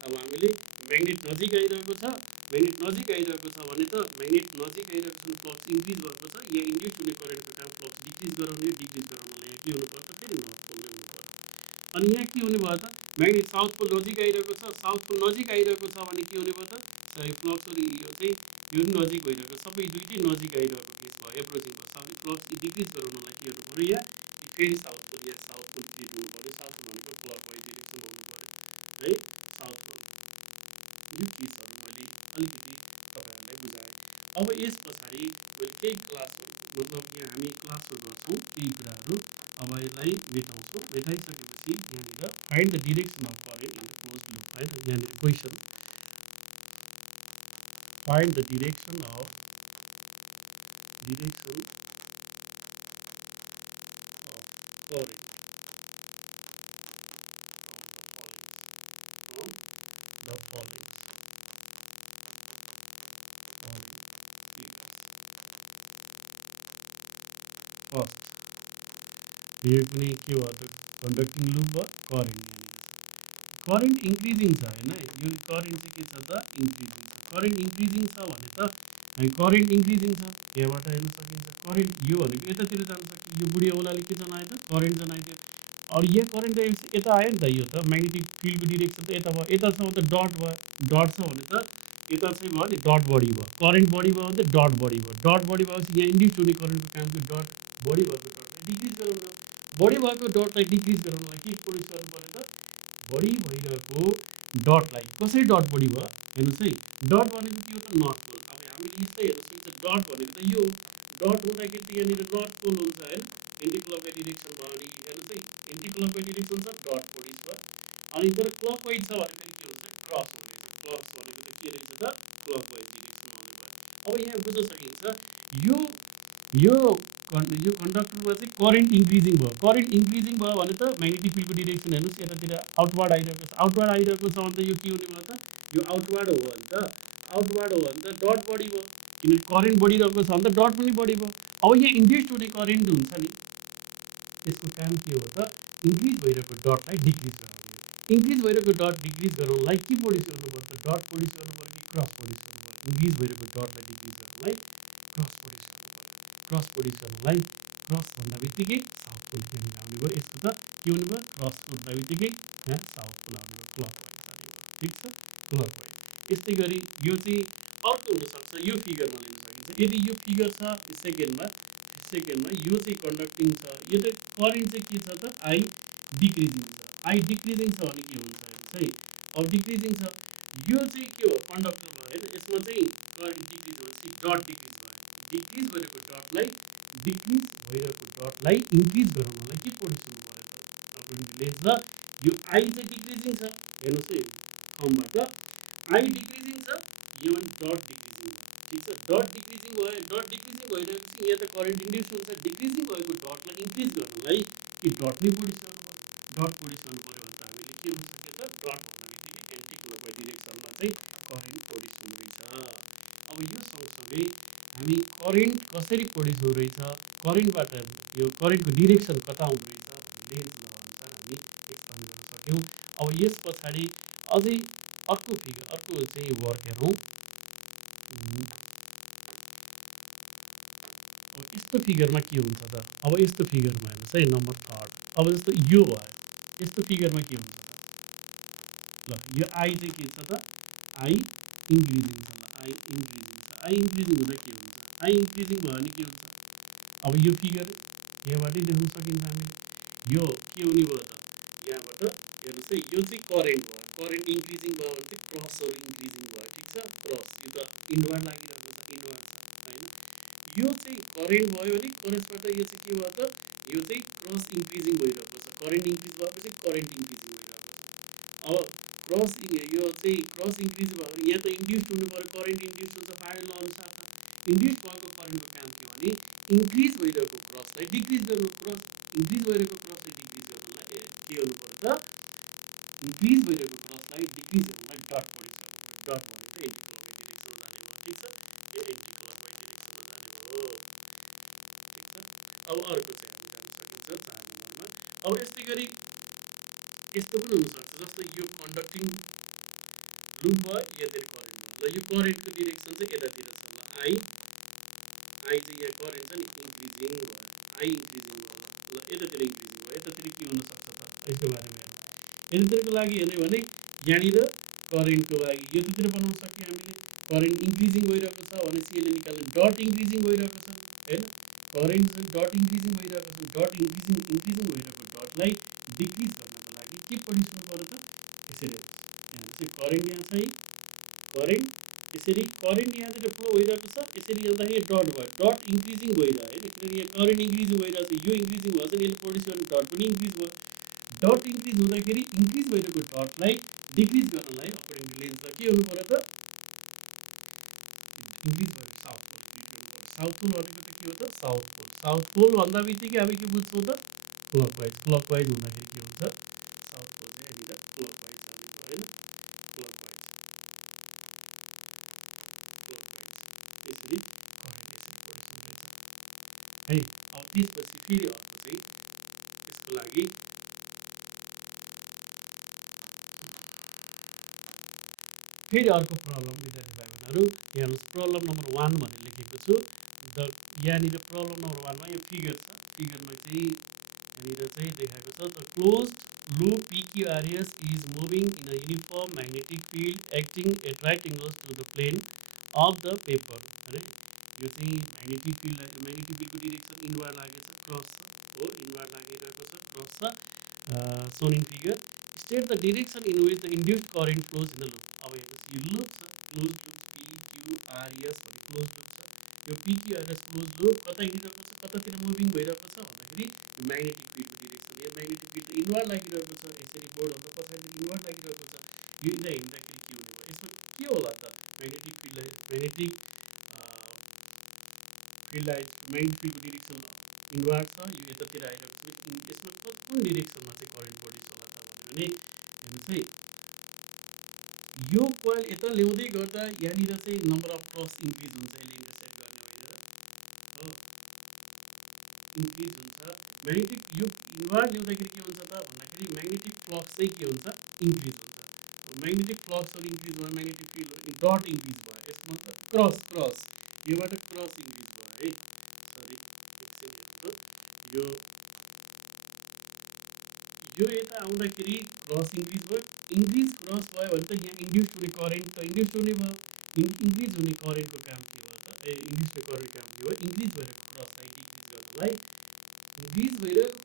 अब हामीले म्याग्नेट नजिक आइरहेको छ। म्याग्नेट नजिक आइरहेको छ भने त म्याग्नेट नजिक आइरहेको छ फ्लक्स इन्क्रिज भएको छ। यहाँ इन्ड्युस हुने करेन्टको काम फ्लक्स डिक्रिज गराउनलाई यहाँ के हुनु पर्छ फेरि नर्थ पोल हुनु पर्छ। अनि यहाँ के हुने भयो त म्याग्नेट साउथ पोल नजिक आइरहेको छ। साउथ पोल नजिक आइरहेको छ भने के हुने भयो त फ्लक्सहरू यो चाहिँ यो पनि नजिक भइरहेको सबै दुइटै नजिक आइरहेको केस भयो एप्रोचिङ भयो। साउथ फ्लक्स डिक्रिज गराउनलाई के गर्नु पऱ्यो यहाँ फेरि साउथ पोल क्रिएट हुनु पऱ्यो। साउथ पोल भनेको क्लकवाइज डिरेक्सन हुनु पऱ्यो है साउथ पोल। यो केसहरू मैले अलिकति तपाईँहरूलाई बुझाएँ। अब यस पछाडि मैले केही क्लासहरू मतलब यहाँ हामी क्लासहरू गर्छौँ केही कुराहरू। अब यसलाई मेटाउँछौँ। मेटाइसकेपछि यहाँनिर find the direction of current in the close loop है यहाँनिर question find the direction of current from the following figures. First यो कुनै के भयो त कन्डक्टिङ लुप भयो करेन्ट करेन्ट इन्क्रिजिङ छ होइन यो करेन्ट चाहिँ के छ त इन्क्रिजिङ छ। करेन्ट इन्क्रिजिङ छ भने त करेन्ट इन्क्रिजिङ छ यहाँबाट हेर्न सकिन्छ। करेन्ट यो भनेको यतातिर जान्छ कि यो बुढी औलाले के जनायो त करेन्ट जनाइदियो। और यो करेन्ट यता आयो नि त यो त म्याग्नेटिक फिल्डको डिरेक्सन त यता भयो। यता छ भने त डट भयो डट छ भने त यता चाहिँ भयो नि डट बढी भयो। करेन्ट बढी भयो भने त डट बढी भयो। डट बढी भएपछि यहाँ इन्ड्युस हुने करेन्टको काम त्यो डट बढी भएको डटलाई डिक्रिज गराउनु बढी भएको डटलाई डिक्रिज गराउनलाई के पोलिस गर्नु पऱ्यो त बढी भइरहेको डटलाई कसरी डट बढी भयो हेर्नुहोस् है डट भनेको के हो त नर्थ पोल। अब हामीले यस्तै हेर्न सकिन्छ डट भनेको त यो डट हुँदाखेरि त यहाँनिर नर्थ पोल हुन्छ होइन एन्टी क्लकवाइज डिरेक्सन भयो भने हेर्नुहोस् है एन्टी क्लकवाइज डिरेक्सन छ डट पोलिस भयो। अनि तर क्लकवाइज छ भने फेरि के हुन्छ क्रस हुँदैन। क्रस भनेको त के रहेछ त क्लकवाइज डिरेक्सन आउने भयो। अब यहाँ बुझ्न सकिन्छ यो कन्डक्टरमा चाहिँ करेन्ट इन्क्रिजिङ भयो। करेन्ट इन्क्रिजिङ भयो भने त म्याग्नेटिक फिल्डको डिरेक्सन हेर्नुहोस् यतातिर आउटवार्ड आइरहेको छ। आउटवार्ड आइरहेको छ भने त यो के हुने भयो त यो आउटवार्ड हो भने त डट बढी भयो किनकि करेन्ट बढिरहेको छ भने त डट पनि बढी भयो। अब यहाँ इन्ड्युस्ड हुने करेन्ट हुन्छ नि त्यसको काम के हो त इन्क्रिज भइरहेको डटलाई डिक्रिज गराउने। इन्क्रिज भइरहेको डट डिक्रिज गराउनलाई के पोलिस गर्नुपर्छ डट पोलिस गर्नु पर्यो कि क्रस पोलिस गर्नु पर्यो। इन्क्रिज भइरहेको डटलाई डिक्रिज गर्नलाई क्रस पोलिस गर्नु पर्यो। क्रस पोलिस गर्नलाई क्रस भन्दा बित्तिकै साउथ पोल त्यहाँनिर आउने भयो। यसको त के हुने भयो क्रस भन्दा बित्तिकै यहाँ साउथ पोल आउने भयो क्लकवाइज आउने भयो। ठिक छ क्लकवाइज। यस्तै गरी यो चाहिँ अर्को हुनसक्छ यो फिगरमा लिन सकिन्छ। यदि यो फिगर छ सेकेन्डमा यो चाहिँ कन्डक्टिङ छ यो चाहिँ करेन्ट चाहिँ के छ त आई डिक्रिजिङ छ। आई डिक्रिजिङ छ भने के हुन्छ हेर्नुहोस् है अब डिक्रिजिङ छ यो चाहिँ के हो कन्डक्टर भयो होइन यसमा चाहिँ करेन्ट डिक्रिज भएपछि डट डिक्रिज भयो। डिक्रिज भइरहेको डटलाई इन्क्रिज गराउनलाई के पोलिस हुनु पऱ्यो त अकर्डिङ टु लेन्स ल यो आई चाहिँ डिक्रिजिङ छ हेर्नुहोस् है फर्मबाट आई डिक्रिजिङ छ यो पनि डट डिक्रिजिङ भयो। ठिक छ डट डिक्रिजिङ भयो। डट डिक्रिजिङ भइरहेपछि यहाँ त करेन्ट इन्ड्युस हुन्छ। डिक्रिजिङ भएको डटलाई इन्क्रिज गर्नलाई कि डट नै पोलिस गर्नु पऱ्यो। डट पोलिस गर्नु पऱ्यो भने त हामीले के हुन सक्छ त डट भन्दा बित्तिकै एन्टी क्लकवाइज डिरेक्सनमा चाहिँ करेन्ट पोलिस हुने रहेछ। अब यो सँगसँगै हामी करेन्ट कसरी प्रड्युस हुँदैछ, करेन्टबाट यो करेन्टको डिरेक्सन कता हुँदो रहेछ भन्ने लेन्समा अनुसार हामी एक्सप्लेन गर्न सक्यौँ। अब यस पछाडि अझै अर्को फिगर, अर्को चाहिँ वर्क हेरौँ। अब यस्तो फिगरमा के हुन्छ त, अब यस्तो फिगरमा हेर्नुहोस् है, नम्बर 3। अब जस्तो यो भयो, यस्तो फिगरमा के हुन्छ त, ल यो आई चाहिँ के छ त, आई इन्क्रिजिङ छ, ल आई इन्क्रिजिङ छ। आई इन्क्रिजिङ हुँदा के हुन्छ, आई इन्क्रिजिङ भयो भने के हुन्छ, अब यो फिगर यहाँबाटै देख्न सकिन्छ हामीले। यो के हुने भयो त, यहाँबाट हेर्नुहोस् है, यो चाहिँ करेन्ट भयो, करेन्ट इन्क्रिजिङ भयो भने चाहिँ क्रसहरू इन्क्रिजिङ भयो, ठिक छ। क्रस यो त इन्डवार्ड लागिरहेको छ, इन्डवार्ड छ होइन। यो चाहिँ करेन्ट भयो भने क्रसबाट यो चाहिँ के भयो त, यो चाहिँ क्रस इन्क्रिजिङ भइरहेको छ, करेन्ट इन्क्रिज भएपछि करेन्ट इन्क्रिजिङ भइरहेको छ। अब क्रस यो चाहिँ क्रस इन्क्रिज भयो भने यहाँ त इन्ड्युस हुनु पऱ्यो, करेन्ट इन्ड्युस हुन्छ फ्याराडे ल अनुसार त। इन्ड्युस भएको करेन्टको काम के भने इन्क्रिज भइरहेको क्रसलाई डिक्रिज गर्नु, क्रस इन्क्रिज भइरहेको क्रसलाई डिक्रिज गर्नलाई के गर्नु पर्छ त, इन्क्रिज भइरहेको क्रसलाई डिक्रिज गर्नलाई डट प्रड्युस गर्नु पर्यो। डट भनेको एन्टी क्लकवाइज डिरेक्सनमा जाने हो, ठिक छ। यो एन्टी क्लकवाइज डिरेक्सनमा जाने हो, ठिक छ। अब अर्को चाहिँ हामी जान सकिन्छ 4 नम्बरमा। अब यस्तै गरी यस्तो पनि हुनसक्छ, जस्तो यो कन्डक्टिङ लुप भयो, यतातिर करेन्ट भयो, ल यो करेन्टको डिरेक्सन चाहिँ यतातिर छ, ल आई चाहिँ यहाँ करेन्ट छ नि इन्क्रिजिङ भयो, आई इन्क्रिजिङ भयो, ल यतातिर इन्क्रिजिङ भयो, यतातिर के हुनसक्छ त, यसको बारेमा हेर्नु। यतातिरको लागि हेर्ने भने यहाँनिर करेन्टको लागि यतातिर बनाउन सक्यो हामीले, करेन्ट इन्क्रिजिङ भइरहेको छ भनेपछि यसले निकाल्नु डट इन्क्रिजिङ भइरहेको छ होइन, करेन्ट चाहिँ डट इन्क्रिजिङ भइरहेको छ, डट इन्क्रिजिङ भइरहेको डटलाई डिक्रिज गर्नको लागि के प्रड्युस हुनु पऱ्यो त, यसरी हेर्नुहोस् चाहिँ करेन्ट यहाँ छ है, करेन्ट यसरी करेन्ट यहाँतिर फ्लो भइरहेको छ, यसरी जाँदाखेरि डट भयो, डट इन्क्रिजिङ भइरह्यो होइन, किनकि यहाँ करेन्ट इन्क्रिज भइरहेको छ, यो इन्क्रिजिङ भएछ नि, यसले प्रड्युस गर्ने डट पनि इन्क्रिज भयो। डट इन्क्रिज हुँदाखेरि इन्क्रिज भइरहेको डटलाई डिक्रिज गर्नलाई अकर्डिङ टु लेन्समा के हुनु पऱ्यो त, इन्क्रिज भएको साउथ पोल क्लिक गर्नु पऱ्यो। साउथ पोल भनेको त के हो त, साउथ पोल। साउथ पोल भन्दा बित्तिकै हामी के बुझ्छौँ त, क्लकवाइज। क्लकवाइज हुँदाखेरि के हुन्छ, साउथ पोल चाहिँ यहाँनिर क्लकवाइज जानेको होइन, क्लकवाइज यसरी करेन्ट यसरी प्रड्युस हुँदैछ है। अब त्यसपछि फेरि अर्को चाहिँ यसको लागि फेरि अर्को प्रब्लम विद्यार्थी भाइ बहिनीहरू, हेर्नुहोस् प्रब्लम नम्बर 1 भनेर लेखेको छु। यहाँनिर प्रब्लम नम्बर 1 मा यो फिगर छ, फिगरमा चाहिँ यहाँनिर चाहिँ देखाएको छ, the closed loop PQRS is moving in a uniform magnetic field acting at right angles to the plane of the paper है। यो चाहिँ म्याग्नेटिक फिल्डको डिरेक्सन इनवार्ड लागेको छ, क्रस हो, इनवार्ड लागिरहेको छ, क्रस छ, shown in figure. State the direction in which the induced current flows in the loop. अब हेर्नुहोस् यो लुप छ, क्लोज लुप PQRS भन्ने क्लोज लुप छ, यो PQRS क्लोज लुप कता हिँडिरहेको छ, कतातिर मुभिङ भइरहेको छ भन्दाखेरि म्याग्नेटिक फिल्डको डिरेक्सन, यो म्याग्नेटिक फिल्ड इनवार्ड लागिरहेको छ, यसरी बोर्डभन्दा पछाडि इनवार्ड लागिरहेको छ, यो हिँड्दाखेरि के हुने भयो, यसमा के होला त, म्याग्नेटिक फिल्डलाई म्याग्नेटिक फिल्डको डिरेक्सन इनवार्ड छ, यो यतातिर आइरहेको छ, यसमा कुन डिरेक्सनमा चाहिँ करेन्ट प्रड्युस होला त भन्यो भने हेर्नुहोस् है, यो कोइल यता ल्याउँदै गर्दा यहाँनिर चाहिँ नम्बर अफ क्रस इन्क्रिज हुन्छ, यसले इन्टरसेक्ट गर्ने होइन हो, इन्क्रिज हुन्छ। म्याग्नेटिक यो इनवार्ड ल्याउँदाखेरि के हुन्छ त भन्दाखेरि म्याग्नेटिक फ्लक्स चाहिँ के हुन्छ, इन्क्रिज हुन्छ। म्याग्नेटिक फ्लक्सहरू इन्क्रिज भयो, म्याग्नेटिक फिल्डहरू डट इन्क्रिज भयो, यसको मतलब क्रस योबाट क्रस इन्क्रिज भयो है, सरी एकछिन यो यता आउँदाखेरि क्रस इन्क्रिज भयो, इन्क्रिज क्रस भयो भने त यहाँ इन्ड्युस्ड हुने करेन्ट त इन्ड्युस्ड हुने भयो, इन्क्रिज हुने करेन्टको काम के हो त, इन्ड्युस्ड हुने करेन्ट काम के हो, इन्क्रिज भइरहेको क्रसलाई डिक्रिज गर्नलाई, इन्क्रिज भइरहेको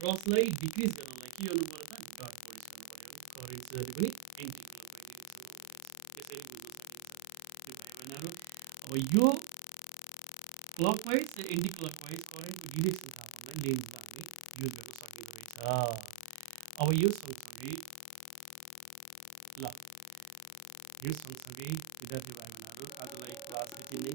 क्रसलाई डिक्रिज गर्नलाई के गर्नु पर्यो त, डट प्रड्युस गर्नु पर्यो भने करेन्ट जहिले पनि एन्टी क्लकवाइज डिरेक्सनमा आउँदैछ, यसरी बुझ्नु सकिन्छ भाइ बहिनीहरू। अब यो क्लकवाइज एन्टी क्लकवाइज करेन्टको डिरेक्सन थाहा भन्दा लेन्समा हामी युज गर्न सकिँदो रहेछ। अब यो सँगसँगै ल यो सँगसँगै विद्यार्थी भाइ बहिनीहरू आजलाई क्लास यति नै।